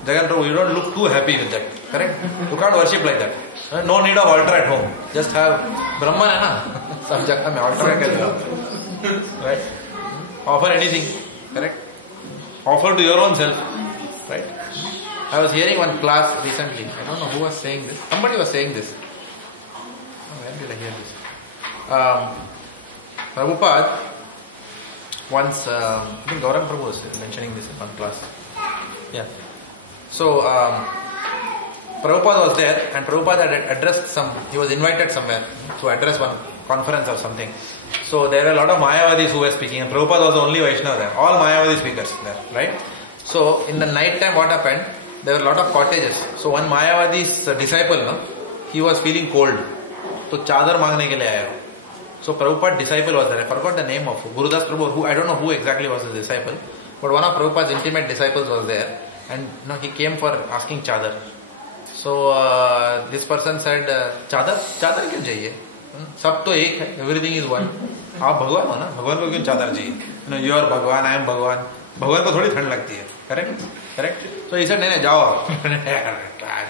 Jagan Prabhu, you don't look too happy with that. Correct? You can't worship like that. No need of altar at home. Just have Brahman hai na. Sab jagah mein altar hai kaise. Right? Offer anything. Correct? Offer to your own self. Right? I was hearing one class recently. I don't know who was saying this. Somebody was saying this. Where did I hear this? Prabhupada once, I think Gaurang Prabhu was mentioning this in one class. Yeah. So, Prabhupada was there and Prabhupada had addressed he was invited somewhere to address one conference or something. So, there were a lot of Mayavadis who were speaking and Prabhupada was the only Vaishnava there. All Mayavadi speakers there, right? So, in the night time what happened? There were a lot of cottages. So, one Mayavadi's disciple, he was feeling cold. So, chadar maangne ke liye aaya. So, Prabhupada's disciple was there. I forgot the name of Gurudas Prabhu, I don't know who exactly was his disciple. But one of Prabhupada's intimate disciples was there. And he came for asking chadar. So this person said, chadar kyun chahiye? Sab to ek hai, everything is one. Aap Bhagwan ho na, Bhagwan ko kyun chadar chahiye? You are Bhagwan, I am Bhagwan. Bhagwan ko thodi thand lagti hai. Correct? So he said, nahi, jao.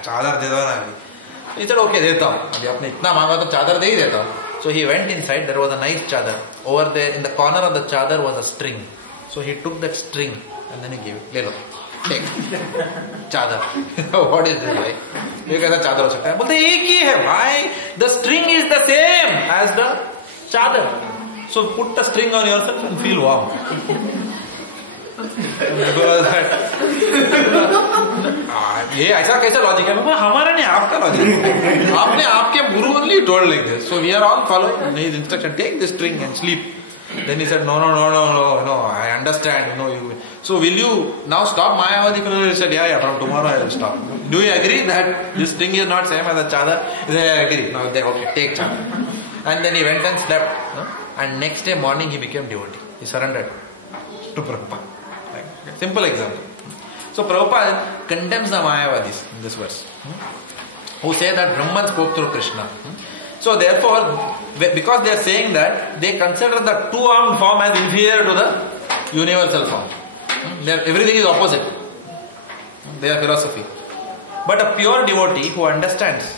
Chadar de do na. He said, okay, deta hu. Abhi aapne itna manga to chadar de hi deta hu. So he went inside, there was a nice chadar. Over there, in the corner of the chadar was a string. So he took that string and then he gave it. Le lo. Take chadar. What is this, bhai? ये कैसा चादर हो सकता है? बोलते एक ही है भाई. The string is the same as the chadar. So put the string on yourself and feel warm. ये ऐसा कैसा लॉजिक है? हमारा नहीं, आपका लॉजिक है. आपने आपके गुरु only told like this. So we are all following his instruction. Take this string and sleep. Then he said, no, I understand, So will you now stop Mayavadi? He said, yeah, from tomorrow I will stop. Do you agree that this thing is not same as a chadar? He said, I agree. Now, okay, take chadar. And then he went and slept. And next day morning he became devotee. He surrendered to Prabhupada. Simple example. So Prabhupada condemns the Mayavadis in this verse, who say that Brahman spoke through Krishna. So therefore, because they are saying that, they consider the two-armed form as inferior to the universal form. Everything is opposite. Their philosophy. But a pure devotee who understands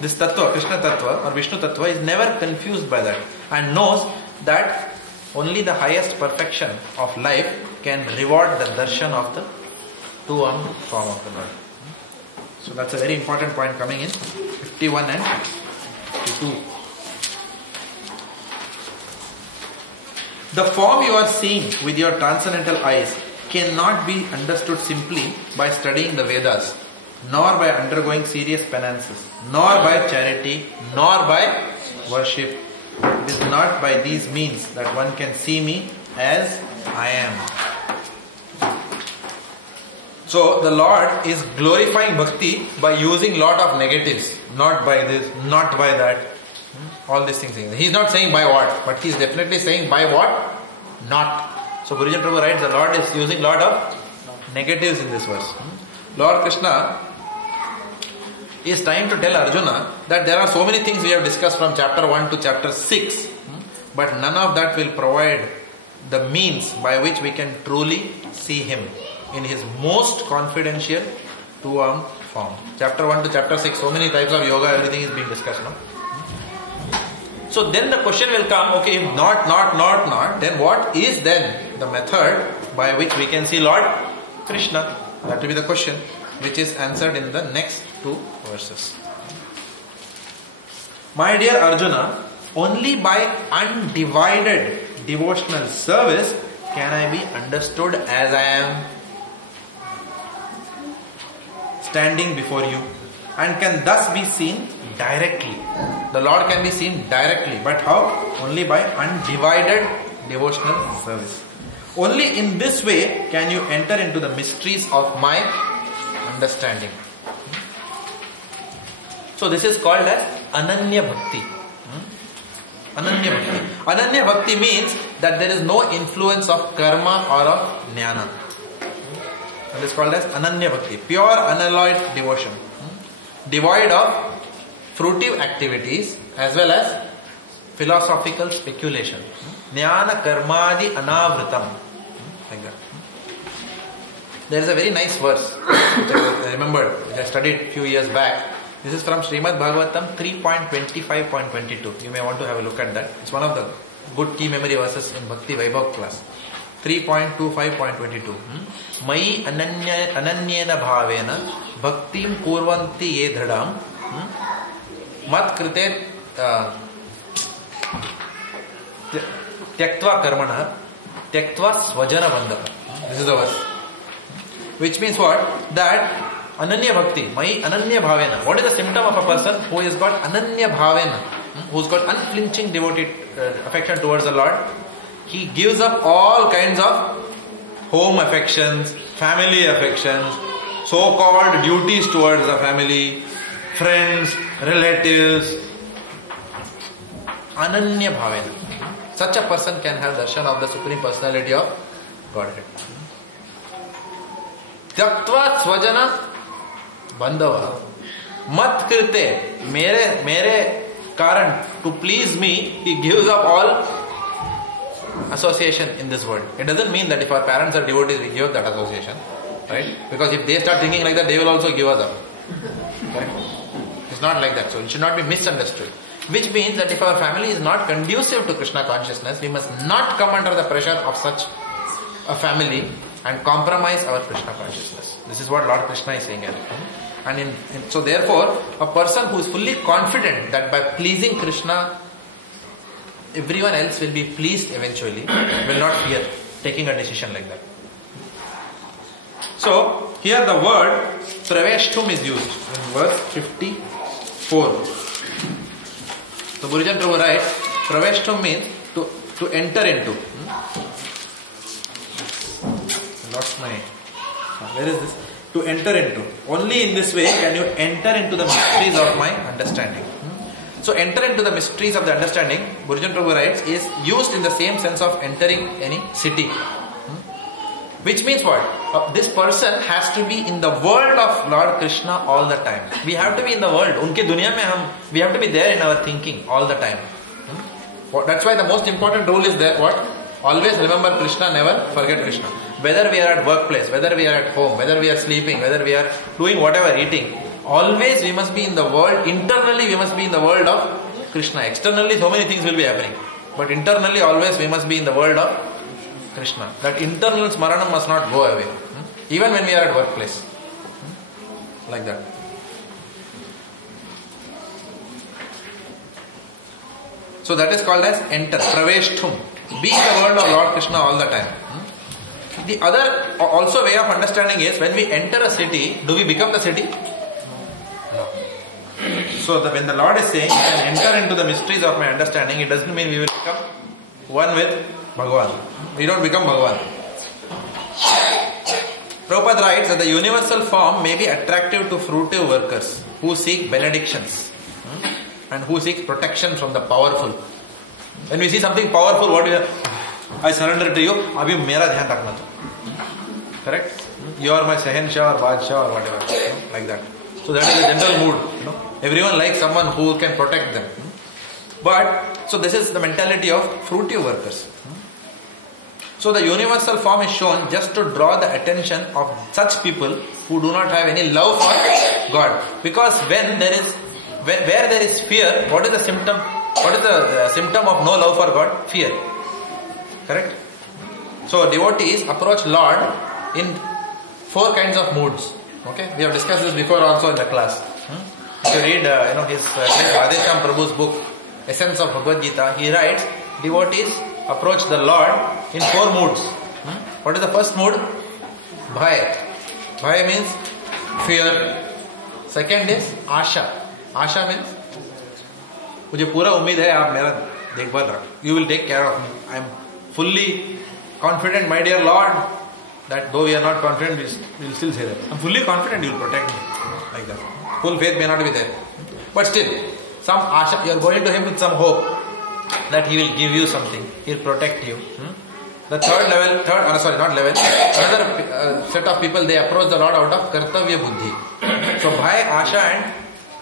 this tattva, Krishna tattva or Vishnu tattva, is never confused by that and knows that only the highest perfection of life can reward the darshan of the two-armed form of the Lord. So that's a very important point coming in 51 and 52. The form you are seeing with your transcendental eyes cannot be understood simply by studying the Vedas, nor by undergoing serious penances, nor by charity, nor by worship. It is not by these means that one can see me as I am. So the Lord is glorifying bhakti by using lot of negatives, not by this, not by that, all these things. He is not saying by what, but he is definitely saying by what, not. So Guruji Prabhu writes, the Lord is using lot of negatives in this verse. Lord Krishna is trying to tell Arjuna that there are so many things we have discussed from chapter 1 to chapter 6, but none of that will provide the means by which we can truly see him in his most confidential two-armed form. Chapter 1 to chapter 6, so many types of yoga, everything is being discussed now. So then the question will come, okay, if not, then what is then the method by which we can see Lord Krishna? That will be the question, which is answered in the next 2 verses. My dear Arjuna, only by undivided devotional service can I be understood as I am. standing before you, and can thus be seen directly. The Lord can be seen directly, but how? Only by undivided devotional service. Only in this way can you enter into the mysteries of my understanding. So this is called as Ananya Bhakti. Ananya Bhakti. Ananya Bhakti means that there is no influence of karma or of jnana. It is called as Ananya Bhakti. Pure unalloyed devotion. Devoid of fruitive activities as well as philosophical speculation. Jnana karmadi anavritam. Like that. There is a very nice verse which I remembered, which I studied a few years back. This is from Srimad Bhagavatam 3.25.22. You may want to have a look at that. It's one of the good key memory verses in Bhakti Vaibhav class. 3.25.22. Mai ananyena bhavena bhaktim kurvanti ye dhadam mat krite tyaktva karmana tyaktva svajana bandhana. This is the verse. Which means what? That Ananya Bhakti, Mai Ananya Bhavena. What is the symptom of a person who has got Ananya Bhavena, who's got unflinching devoted affection towards the Lord? He gives up all kinds of home affections, family affections, so-called duties towards the family, friends, relatives. Ananya Bhavena. Such a person can have darshan of the Supreme Personality of Godhead. Tyaktva svajana bandhava mat krite mere karan, to please me, he gives up all association in this world. It doesn't mean that if our parents are devotees, we give up that association, right? Because if they start thinking like that, they will also give us up. Right? It's not like that. So it should not be misunderstood. Which means that if our family is not conducive to Krishna consciousness, we must not come under the pressure of such a family and compromise our Krishna consciousness. This is what Lord Krishna is saying here. And so therefore, a person who is fully confident that by pleasing Krishna, everyone else will be pleased eventually, will not fear taking a decision like that. So, here the word praveshtum is used in verse 54. So, Gurujan Prabhu writes, praveshtum means to enter into. Lost my... Where is this? To enter into. Only in this way can you enter into the mysteries of my understanding. So enter into the mysteries of the understanding, Gurujan Prabhu writes, is used in the same sense of entering any city. Which means what? This person has to be in the world of Lord Krishna all the time. We have to be in the world. Unke dunya mein we have to be there in our thinking all the time. That's why the most important rule is that what? Always remember Krishna, never forget Krishna. Whether we are at workplace, whether we are at home, whether we are sleeping, whether we are doing whatever, eating, always we must be in the world, internally we must be in the world of Krishna. Externally so many things will be happening. But internally always we must be in the world of Krishna. That internal smaranam must not go away. Even when we are at workplace. Like that. So that is called as enter, praveshtum. Be in the world of Lord Krishna all the time. The other also way of understanding is, when we enter a city, do we become the city? No. So when the Lord is saying, you can enter into the mysteries of my understanding, it doesn't mean we will become one with Bhagavan. We don't become Bhagavan. Prabhupada writes that the universal form may be attractive to fruitive workers who seek benedictions and who seek protection from the powerful. When we see something powerful, what is it? I surrender to you, abhi mera dhyan rakhna. Correct? You are my Shahenshah or Badshah or whatever. Like that. So that is the general mood. Everyone likes someone who can protect them. But, so this is the mentality of fruitive workers. So the universal form is shown just to draw the attention of such people who do not have any love for God. Because where there is fear, what is the symptom? What is the symptom of no love for God? Fear. Correct? So devotees approach Lord in 4 kinds of moods. Okay? We have discussed this before also in the class. If you read his Radhesham Prabhu's book, Essence of Bhagavad Gita, he writes, devotees approach the Lord in 4 moods. What is the first mood? Bhaya. Bhaya means fear. Second is Asha. Asha means मुझे पूरा उम्मीद है आप मेरा देखभाल रख. You will take care of me. I am fully confident, my dear Lord, that though we are not confident, we will still say that. I am fully confident you will protect me. Like that. Full faith may not be there. But still, some asha, you are going to him with some hope that he will give you something. He will protect you. The third level, another set of people, they approach the Lord out of kartavya buddhi. So, bhai, asha and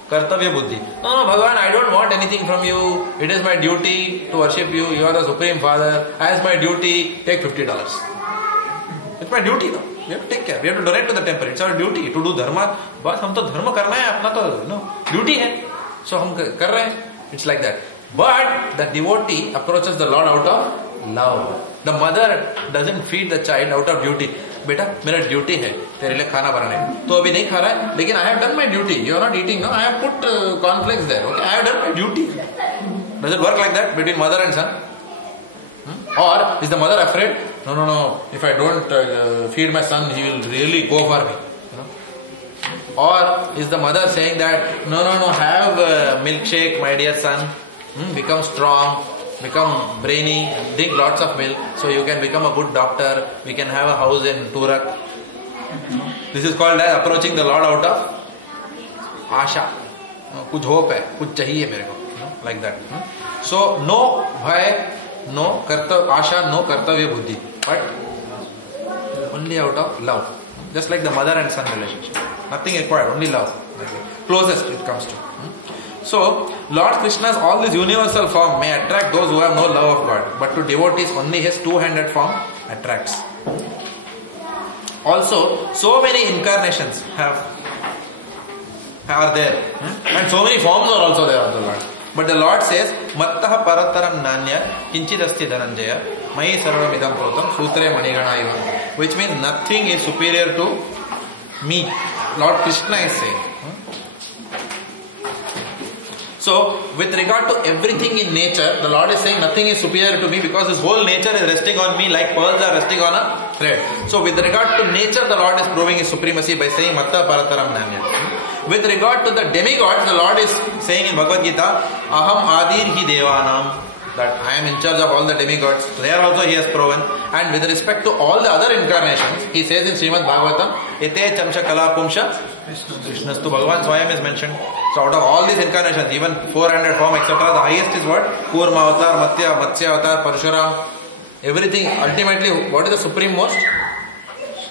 kartavya buddhi. No, Bhagavan, I don't want anything from you. It is my duty to worship you. You are the Supreme Father. As my duty, take $50. It's my duty, no? We have to take care. We have to donate to the temple. It's our duty to do dharma. बस हम तो धर्म करना है, अपना तो duty है. So हम कर रहे हैं. It's like that. But the devotee approaches the Lord out of love. The mother doesn't feed the child out of duty. बेटा मेरा ड्यूटी है तेरे लिए खाना बनाने, तो अभी नहीं खा रहा है, लेकिन I have done my duty. You are not eating, no? I have put cornflakes there. Okay, I have done my duty. Does it work like that between mother and son? Or is the mother afraid? No. If I don't feed my son, he will really go for me. Or is the mother saying that no, have milkshake, my dear son. Become strong, become brainy, drink lots of milk, so you can become a good doctor. We can have a house in Turak. This is called as approaching the Lord out of आशा. कुछ hope है, कुछ चाहिए मेरे को. Like that. So no bhai, no asha, no kartavya buddhi, but only out of love. Just like the mother and son relationship. Nothing required, only love. Closest it comes to. So, Lord Krishna's all this universal form may attract those who have no love of God, but to devotees only his two-handed form attracts. Also, so many incarnations are there, and so many forms are also there of the Lord. But the Lord says, Mattaha parataram nanya kinchidasti dhananjaya mai sarvam idam protam sutre manigana iva, which means nothing is superior to me. Lord Krishna is saying. So, with regard to everything in nature, the Lord is saying nothing is superior to me because His whole nature is resting on me like pearls are resting on a thread. So, with regard to nature, the Lord is proving His supremacy by saying Matta Parataram Nanya. With regard to the demigods, the Lord is saying in Bhagavad Gita, Aham Adir Hi Devanam, that I am in charge of all the demigods. There also He has proven. And with respect to all the other incarnations, He says in Srimad Bhagavatam, Ete Chamsha Kala Pumsha Krishnastu, Bhagavan Swayam is mentioned. So out of all these incarnations, even 400 form, etc., the highest is what? Kurma Avatar, Matsya Avatar, Parshuram. Everything, ultimately, what is the supreme most?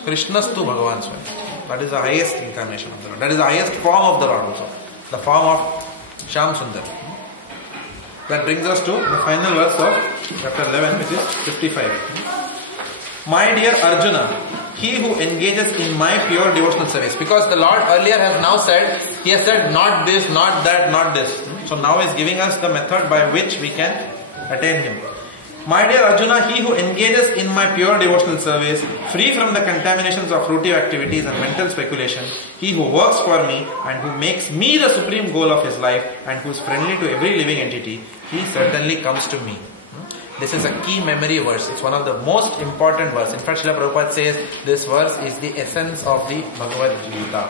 Krishnastu Bhagavan Swayam. That is the highest incarnation of the Lord. That is the highest form of the Lord also. The form of Shyam Sundar. That brings us to the final verse of chapter 11, which is 55. My dear Arjuna, he who engages in my pure devotional service, because the Lord earlier has now said, He has said not this, not that, not this. So now He is giving us the method by which we can attain Him. My dear Arjuna, he who engages in my pure devotional service, free from the contaminations of fruitive activities and mental speculation, he who works for me and who makes me the supreme goal of his life and who is friendly to every living entity, he certainly comes to me. This is a key memory verse. It's one of the most important verses. In fact, Srila Prabhupada says this verse is the essence of the Bhagavad Gita.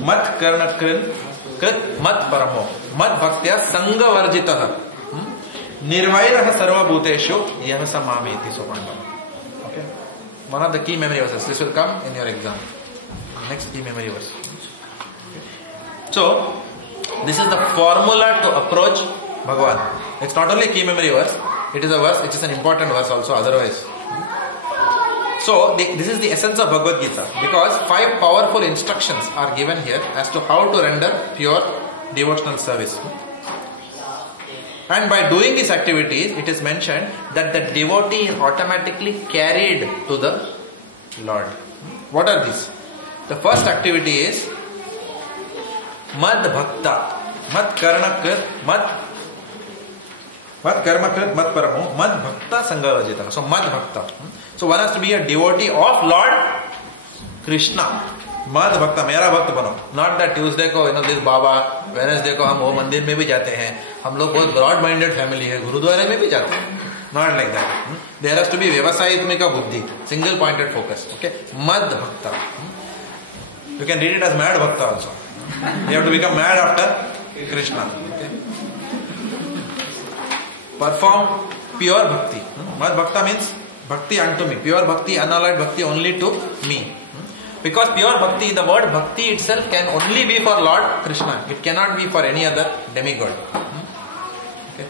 Mat karna krit mat paramo mat bhaktya sanga varjitah nirvairah sarva bhuteshu yah samameti sopandam. Okay, one of the key memory verses. This will come in your exam. Next key memory verse. So this is the formula to approach Bhagavan. It's not only a key memory verse, it is a verse which is an important verse also otherwise. So this is the essence of Bhagavad Gita, because 5 powerful instructions are given here as to how to render pure devotional service. And by doing these activities, it is mentioned that the devotee is automatically carried to the Lord. What are these? The first activity is Mad Bhakta. Mad Karma Krit, Mad Karma Krit, Mad Paramo, Mad Bhakta Sanghavajita. So Mad Bhakta. So one has to be a devotee of Lord Krishna. Mad Bhakta, मेरा भक्त बनो. Not that Tuesday को this Baba, Wednesday को हम वो मंदिर में भी जाते हैं. हम लोग बहुत broad minded family है. गुरुद्वारे में भी जाते हैं. Not like that. There has to be व्यवसायित्मिका बुद्धि, single pointed focus. Okay, Mad Bhakta. You can read it as mad bhakta also. You have to become mad after Krishna. Okay? Perform pure bhakti. Mad bhakta means bhakti unto me. Pure bhakti, unalloyed bhakti only to me. Because pure bhakti, the word bhakti itself can only be for Lord Krishna. It cannot be for any other demigod. Okay.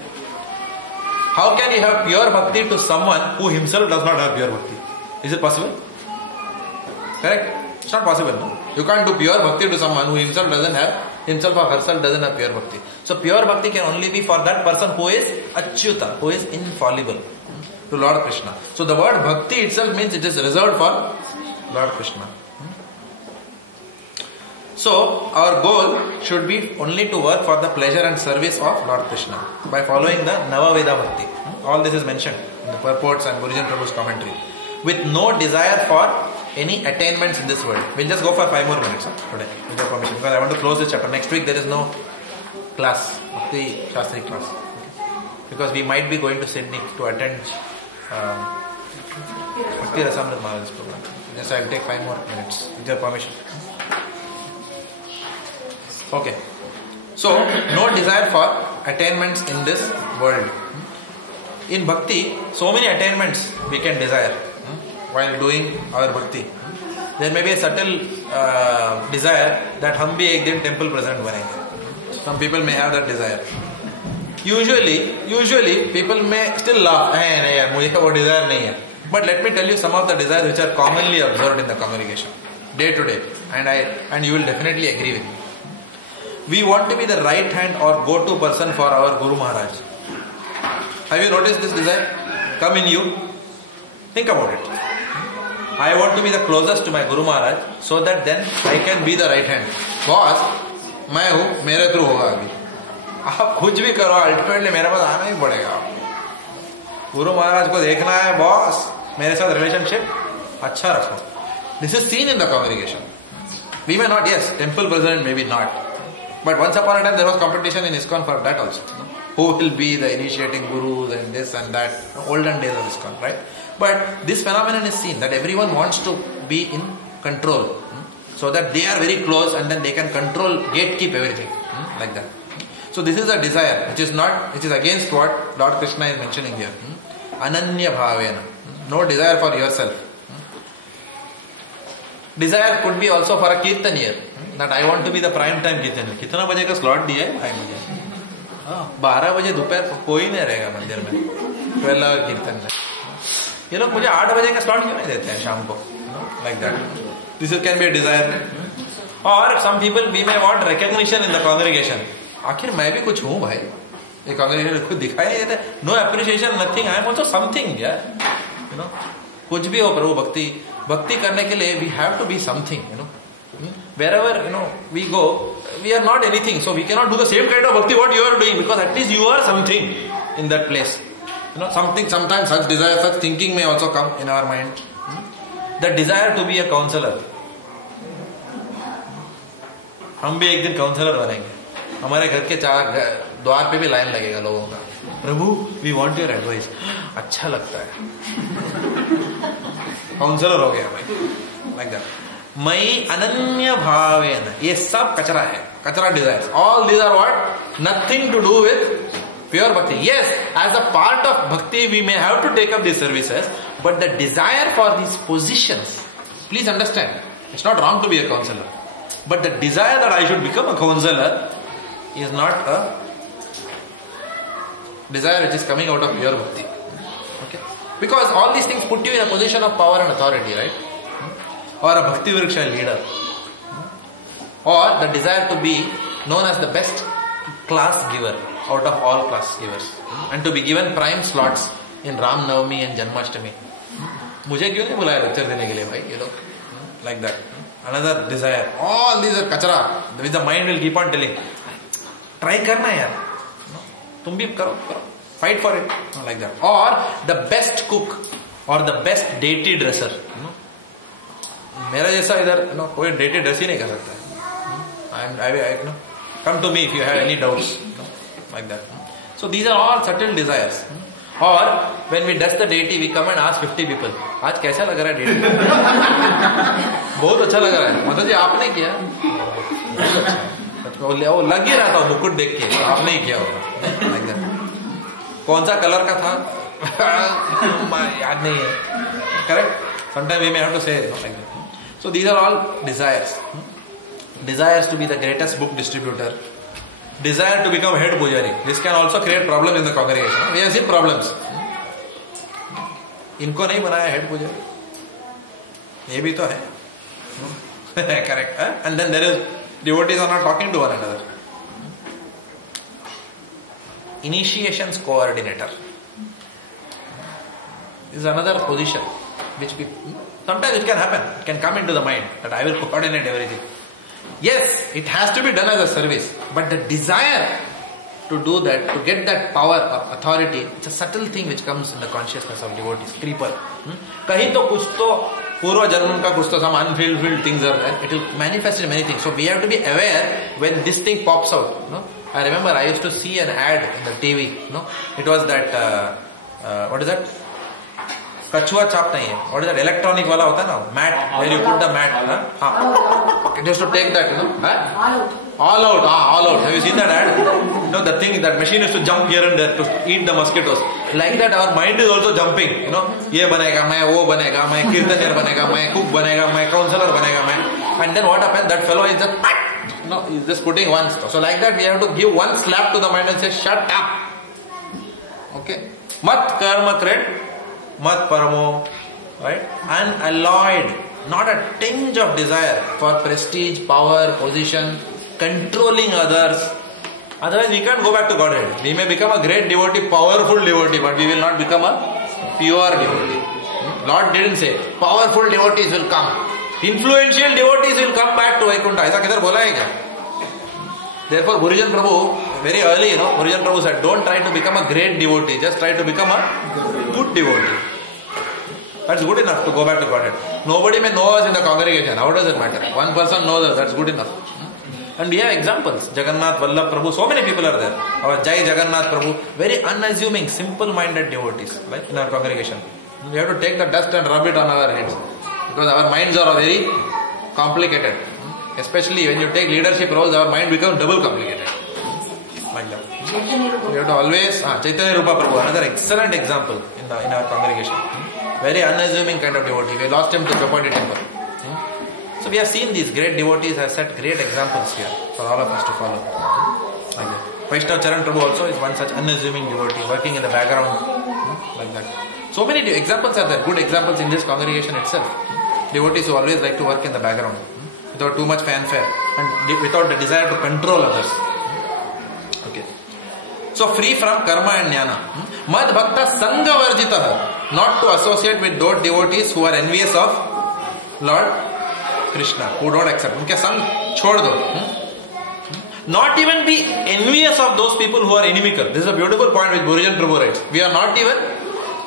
How can you have pure bhakti to someone who himself does not have pure bhakti? Is it possible? Correct? It's not possible. No? You can't do pure bhakti to someone who himself or herself doesn't have pure bhakti. So pure bhakti can only be for that person who is achyuta, who is infallible to Lord Krishna. So the word bhakti itself means it is reserved for Lord Krishna. So our goal should be only to work for the pleasure and service of Lord Krishna by following the Navaveda Bhakti. All this is mentioned in the purports and Gurujan Prabhu's commentary. With no desire for any attainments in this world. We'll just go for 5 more minutes today with your permission, because I want to close this chapter. Next week there is no class, Bhakti Shastri class. Because we might be going to Sydney to attend Bhakti Rasamrit Maharaj's program. Yes, I will take 5 more minutes with your permission. Okay. So, no desire for attainments in this world. In Bhakti, so many attainments we can desire while doing our Bhakti. There may be a subtle desire that hum bhi ek din temple present banenge. Some people may have that desire. Usually people may still laugh. Nahi yaar, mujhe wo desire nahi hai. But let me tell you some of the desires which are commonly observed in the congregation, day to day, and you will definitely agree with me. We want to be the right hand or go-to person for our Guru Maharaj. Have you noticed this desire? Come in you. Think about it. I want to be the closest to my Guru Maharaj so that then I can be the right hand. Boss, मैं हूँ, मेरे through होगा अभी. आप कुछ भी करो, ultimately मेरे पास आना ही पड़ेगा. गुरु महाराज को देखना है, बॉस, मेरे साथ रिलेशनशिप अच्छा रखो. This is seen in the congregation. We may not, yes, temple president maybe not. But once upon a time there was competition in ISKCON for that also. Who will be the initiating gurus and this and that. Olden days of ISKCON, right? But this phenomenon is seen that everyone wants to be in control. So that they are very close and then they can control, gatekeep everything. Like that. So this is a desire which is against what Lord Krishna is mentioning here. Ananya bhavena. No desire for yourself. Desire could be also for a kirtanier. That I want to be the prime time kirtanier. कितना बजे का slot दिया है? 5 बजे. 12 बजे दोपहर कोई नहीं रहेगा मंदिर में. 12 hour कीर्तन में. ये लोग मुझे 8 बजे का slot क्यों नहीं देते हैं शाम को? Like that. This can be a desire. Or some people we may want recognition in the congregation. आखिर मैं भी कुछ हूँ भाई. ये congregation खुद दिखाई नहीं देता. No appreciation, nothing. I am also something. Yeah. You know. कुछ भी हो प्रभु भक्ति करने के लिए we have to be something. You know. Wherever we go, we are not anything, so we cannot do the same kind of bhakti what you are doing, because at least you are something in that place. Something. Sometimes such desire, such thinking may also come in our mind. The desire to be a counselor. हम भी एक दिन counsellor बनेंगे. हमारे घर के द्वार पे भी लाइन लगेगा लोगों का. प्रभु, we want your advice. अच्छा लगता है. काउंसलर हो गया भाई. Like that. मई अनन्य भावेन. ये सब कचरा है. कचरा desires. All these are what? Nothing to do with pure bhakti. Yes, as a part of bhakti we may have to take up these services, but the desire for these positions, please understand, it's not wrong to be a counselor, but the desire that I should become a counselor is not a desire which is coming out of pure bhakti. Okay? Because all these things put you in a position of power and authority, right? Or a bhakti vriksha leader. Or the desire to be known as the best class giver out of all class givers. And to be given prime slots in Ram Navami and Janmashtami. मुझे क्यों नहीं बुलाया lecture देने के लिए भाई ये लोग? Like that. Another desire. All these are kachara. With the mind will keep on telling, try करना यार. तुम भी करो. Fight for it. Like that. Or the best cook or the best deity dresser. मेरा जैसा इधर कोई deity dress ही नहीं कर सकता. Come to me if you have any doubts. Like that. So these are all subtle desires. Or when we dust the deity, we come and ask 50 people, आज कैसा लग रहा है deity? बहुत अच्छा लग रहा है। मतलब जी आपने किया? वो लग ही रहा था मुकुट देख के, आपने ही किया होगा। Like that. कौन सा कलर का था? याद नहीं है। Correct? Sometimes we may have to say like that. So these are all desires. Desires to be the greatest book distributor. Desire to become head pujari. This can also create problems in the congregation. We have seen problems. इनको नहीं बनाया head pujari. ये भी तो है. Correct. And then there is devotees are not talking to one another. Initiations coordinator. This is another position which sometimes it can happen. It can come into the mind that I will coordinate everything. Yes, it has to be done as a service, but the desire to do that, to get that power or authority, it's a subtle thing which comes in the consciousness of devotees. Creeper. कहीं तो कुछ तो पूर्व जन्म का कुछ तो some unfulfilled things are there. It will manifest in many things. So we have to be aware when this thing pops out. No? I remember I used to see an ad in the TV. No? It was that what is that? कछुआ चाप नहीं है. What is that? Electronic वाला होता है ना? Mat. Where you put the mat. Okay, just to take that, you know. All out. All out. Have you seen that ad? No, the thing, that machine is to jump here and there to eat the mosquitoes. Like that, our mind is also jumping. You know, ये बनेगा, मैं वो बनेगा, मैं कीर्तनियर बनेगा, मैं cook बनेगा, मैं counselor बनेगा, मैं. And then what happens? That fellow is just, no, he's just putting one stuff. So like that, we have to give one slap to the mind and say, shut up. Okay. Mat karma kred. Mat paramo, right? Unalloyed, not a tinge of desire for prestige, power, position, controlling others. Otherwise we can't go back to Godhead. We may become a great devotee, powerful devotee, but we will not become a pure devotee. Lord didn't say, powerful devotees will come. Influential devotees will come back to Vaikuntha. ऐसा किधर बोला है क्या? Therefore, Gurujan Prabhu, very early, Gurujan Prabhu said, don't try to become a great devotee, just try to become a good devotee. That's good enough to go back to Godhead. Nobody may know us in the congregation. How does it matter? One person knows us, that's good enough. And we have examples. Jagannath, Vallabh Prabhu, so many people are there. Our Jai Jagannath Prabhu, very unassuming, simple-minded devotees, like in our congregation. We have to take the dust and rub it on our heads. Because our minds are very complicated. Especially when you take leadership roles, our mind becomes double complicated. Like that. We have to always, Chaitanya Rupa Prabhu, another excellent example in our congregation. Very unassuming kind of devotee. We lost him to Chapati temple. So we have seen these great devotees have set great examples here for all of us to follow. Like that. Vaishnav Charan Prabhu also is one such unassuming devotee, working in the background. Like that. So many examples are there, good examples in this congregation itself. Devotees who always like to work in the background, without too much fanfare and without the desire to control others. Okay. So free from karma and jnana. Mad bhakta sangha varjitah. Not to associate with those devotees who are envious of Lord Krishna, who don't accept. Unke sang chhod do. Not even be envious of those people who are inimical. This is a beautiful point which Gurujan Prabhu writes. We are not even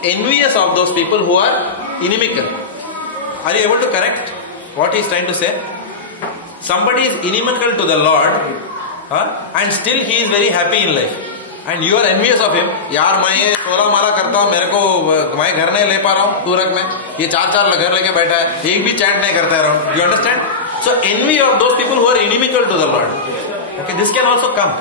envious of those people who are inimical. Are you able to connect what he is trying to say? Somebody is inimical to the Lord, and still he is very happy in life. And you are envious of him. यार मैं ये 16 माला करता हूँ, मेरे को मैं घर नहीं ले पा रहा हूँ तुरक में. ये 4 घर लेके बैठा है, एक भी चैट नहीं करता है. You understand? So envy of those people who are inimical to the Lord. Okay, this can also come,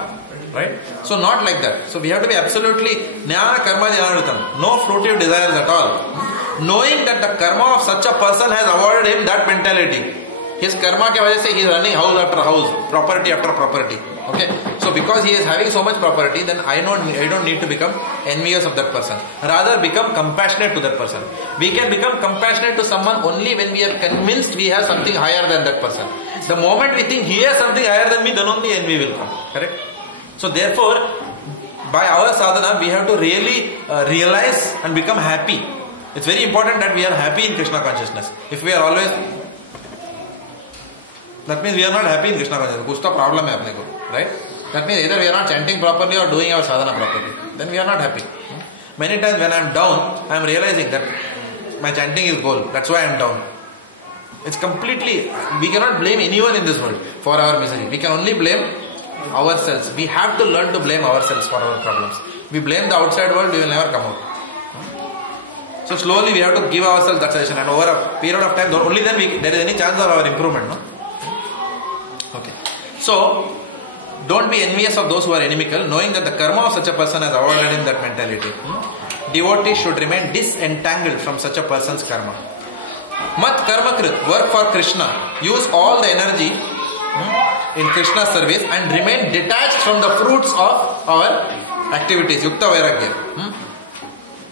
right? So not like that. So we have to be absolutely jnana karma jnanaritam. No fruitive desires at all. Knowing that the karma of such a person has avoided him that mentality. His karma के वजह से he is running house after house, property after property. Okay, so because he is having so much property, then I don't need to become envious of that person. Rather, become compassionate to that person. We can become compassionate to someone only when we are convinced we have something higher than that person. The moment we think he has something higher than me, then only envy will come. Correct? So therefore, by our sadhana, we have to really realize and become happy. It's very important that we are happy in Krishna consciousness. If we are always, that means we are not happy in Krishna consciousness. Kuch to problem hai apne ko, right? That means either we are not chanting properly or doing our sadhana properly. Then we are not happy. Many times when I am down, I am realizing that my chanting is goal. That's why I am down. It's completely, we cannot blame anyone in this world for our misery. We can only blame ourselves. We have to learn to blame ourselves for our problems. We blame the outside world, we will never come out. So slowly we have to give ourselves that suggestion, and over a period of time, only then there is any chance of our improvement. No? Okay. So don't be envious of those who are inimical, knowing that the karma of such a person has avoided in that mentality. Devotees should remain disentangled from such a person's karma. Mat karma krit, work for Krishna. Use all the energy in Krishna's service and remain detached from the fruits of our activities. Yukta Vairagya.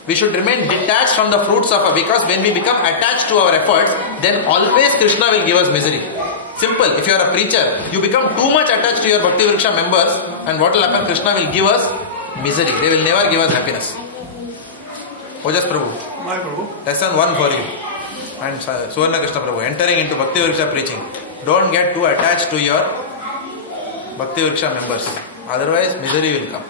We should remain detached from the fruits of our, because when we become attached to our efforts, then always Krishna will give us misery. Simple. If you are a preacher, you become too much attached to your Bhakti Vriksha members, and what will happen? Krishna will give us misery. They will never give us happiness. Ojas Prabhu. My Prabhu. Lesson 1 for you. And Suvarna Krishna Prabhu. Entering into Bhakti Vriksha preaching. Don't get too attached to your Bhakti Vriksha members. Otherwise, misery will come.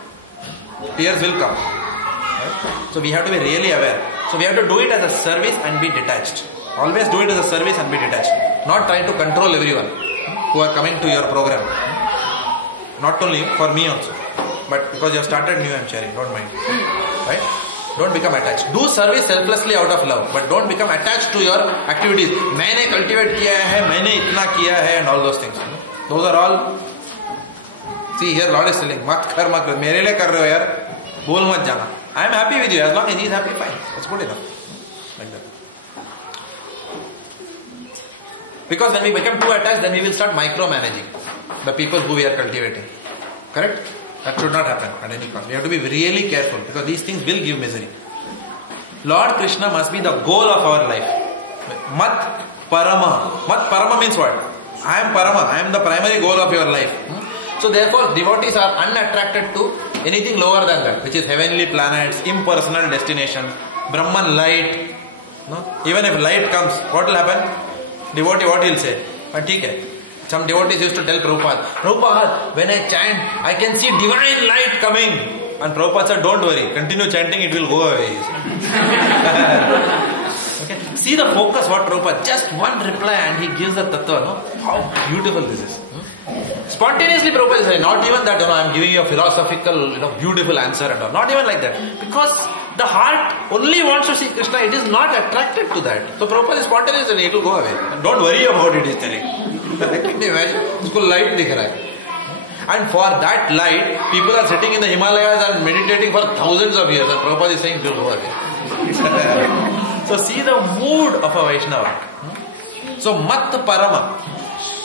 Tears will come. Right? So we have to be really aware. So we have to do it as a service and be detached. Always do it as a service and be detached. Not try to control everyone who are coming to your program. Not only for me also. But because you have started new, I am sharing. Don't mind. Right? Don't become attached. Do service selflessly out of love. But don't become attached to your activities. मैंने cultivate किया है, मैंने इतना किया है, and all those things. Those are all. See, here Lord is telling, मत कर मत कर. मेरे लिए कर रहे हो यार. बोल मत जाना. I am happy with you. As long as he is happy, fine. That's good enough. Like that. Because when we become too attached, then we will start micromanaging the people who we are cultivating. Correct? That should not happen at any cost. We have to be really careful, because these things will give misery. Lord Krishna must be the goal of our life. Mat Parama. Mat Parama means what? I am Parama. I am the primary goal of your life. So therefore, devotees are unattracted to anything lower than that, which is heavenly planets, impersonal destinations, Brahman light. No? Even if light comes, what will happen? Devotee, what he will say? Okay. Some devotees used to tell Prabhupada, when I chant, I can see divine light coming. And Prabhupada said, don't worry, continue chanting, it will go away. Okay. See the focus, what Prabhupada, just one reply and he gives the tattva. No? How beautiful this is. Spontaneously Prabhupada is saying, not even that, I am giving you a philosophical, beautiful answer and all. Not even like that. Because the heart only wants to see Krishna, it is not attracted to that. So Prabhupada is spontaneous and it will go away. And don't worry about it, he is telling. Can you imagine? Usko light dikh raha hai. And for that light, people are sitting in the Himalayas and meditating for thousands of years. And Prabhupada is saying, it will go away. So see the mood of a Vaishnava. So Mat Parama.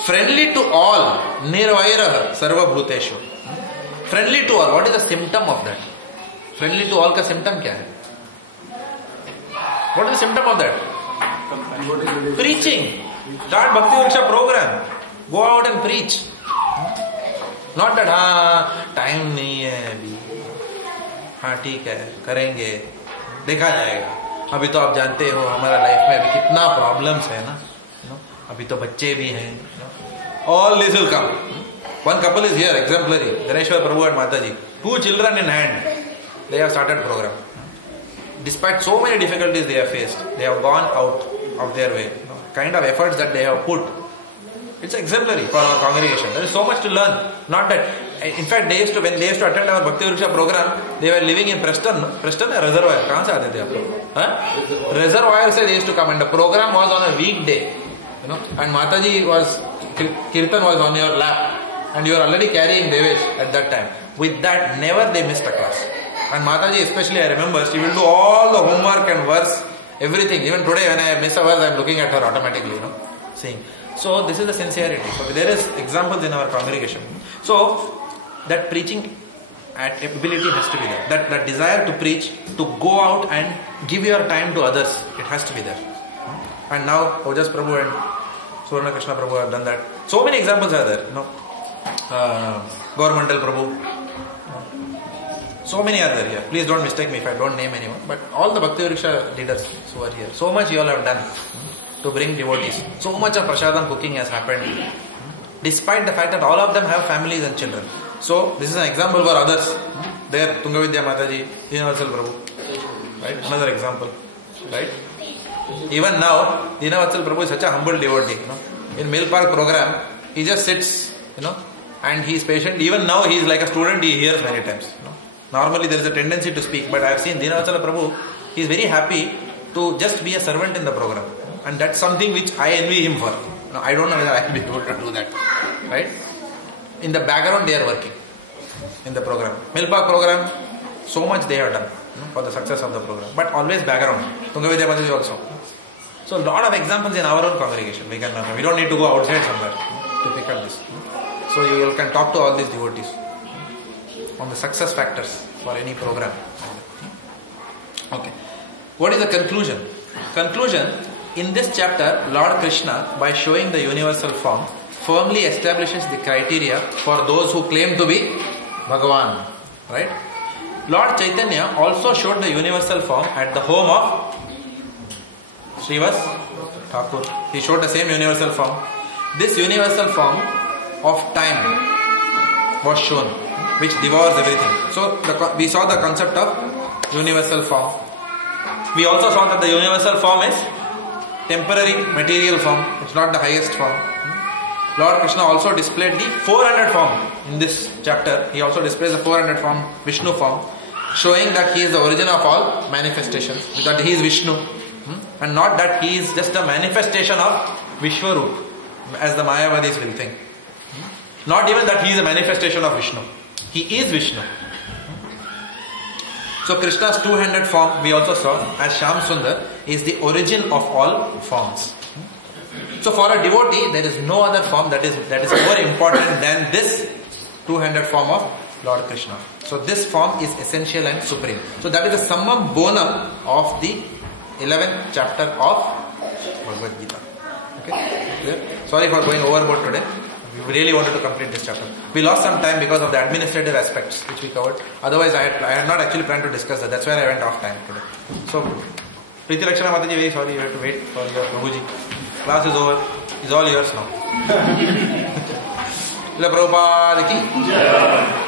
Friendly to all. Nirvairaha Sarva Bhuteshu. Friendly to all. What is the symptom of that? Friendly to all ka symptom kya hai? What is the symptom of that? Preaching. Start Bhakti Vriksha program. Go out and preach. Not that, time nahi hai abhi. ठीक है, करेंगे, देखा जाएगा. अभी तो आप जानते हो हमारा लाइफ में अभी कितना प्रॉब्लम्स है ना. अभी तो बच्चे भी हैं. All this will come. One couple is here, exemplary. Ganeshwar Prabhu and Mataji. 2 children in hand. They have started program. Despite so many difficulties they have faced, they have gone out of their way. Kind of efforts that they have put. It's exemplary for our congregation. There is so much to learn. Not that. In fact, when they used to attend our Bhakti Vriksha program, they were living in Preston. No? Preston or Reservoir? Kahan se aate the aap? Reservoir se they used to come, and the program was on a weekday. And Mataji was, Kirtan was on your lap, and you were already carrying Devesh at that time. With that, never they missed a class. And Mataji especially, I remember, she will do all the homework and verse, everything. Even today when I miss a verse, I am looking at her automatically, seeing. So this is the sincerity. So there is examples in our congregation. So that preaching ability has to be there. That desire to preach, to go out and give your time to others, it has to be there. And now Ojas Prabhu and Suvarna Krishna Prabhu have done that. So many examples are there. Governmental Prabhu. So many are there here. Please don't mistake me if I don't name anyone. But all the Bhakti Vriksha leaders who are here, so much you all have done to bring devotees. So much of prasadam cooking has happened, despite the fact that all of them have families and children. So this is an example for others. There, Tungavidya Mataji, Dinavatsal Prabhu, right? Another example, right? Even now, Dinavatsal Prabhu is such a humble devotee. In Mill Park program, he just sits, and he is patient. Even now, he is like a student. He hears many times. Normally, there is a tendency to speak, but I have seen Dinavatsal Prabhu. He is very happy to just be a servant in the program. And that's something which I envy him for. Now, I don't know whether I will be able to do that. Right? In the background they are working in the program. Milpak program, so much they have done for the success of the program. But always background. Tunga Vidya Madhuri also. So a lot of examples in our own congregation. We don't need to go outside somewhere to pick up this. So you can talk to all these devotees on the success factors for any program. Okay. What is the conclusion? Conclusion, in this chapter, Lord Krishna, by showing the universal form, firmly establishes the criteria for those who claim to be Bhagavan. Right? Lord Chaitanya also showed the universal form at the home of Srivas Thakur. He showed the same universal form. This universal form of time was shown, which devours everything. So we saw the concept of universal form. We also saw that the universal form is temporary material form. It's not the highest form. Lord Krishna also displayed the 400 form in this chapter. He also displays the 400 form, Vishnu form, showing that he is the origin of all manifestations, that he is Vishnu, and not that he is just a manifestation of Vishwarup, as the Mayavadis will think. Not even that he is a manifestation of Vishnu. He is Vishnu. So Krishna's two-handed form, we also saw, as Shyam Sundar, is the origin of all forms. So for a devotee, there is no other form that is more important than this two-handed form of Lord Krishna. So this form is essential and supreme. So that is the summum bonum of the 11th chapter of Bhagavad Gita. Okay? Clear? Sorry for going overboard today. We really wanted to complete this chapter. We lost some time because of the administrative aspects which we covered. Otherwise, I had not actually planned to discuss that. That's why I went off time today. So, Preeti Lakshana Mataji, very sorry you have to wait for your Prabhuji. Class is over. It's all yours now. Prabhupada ki.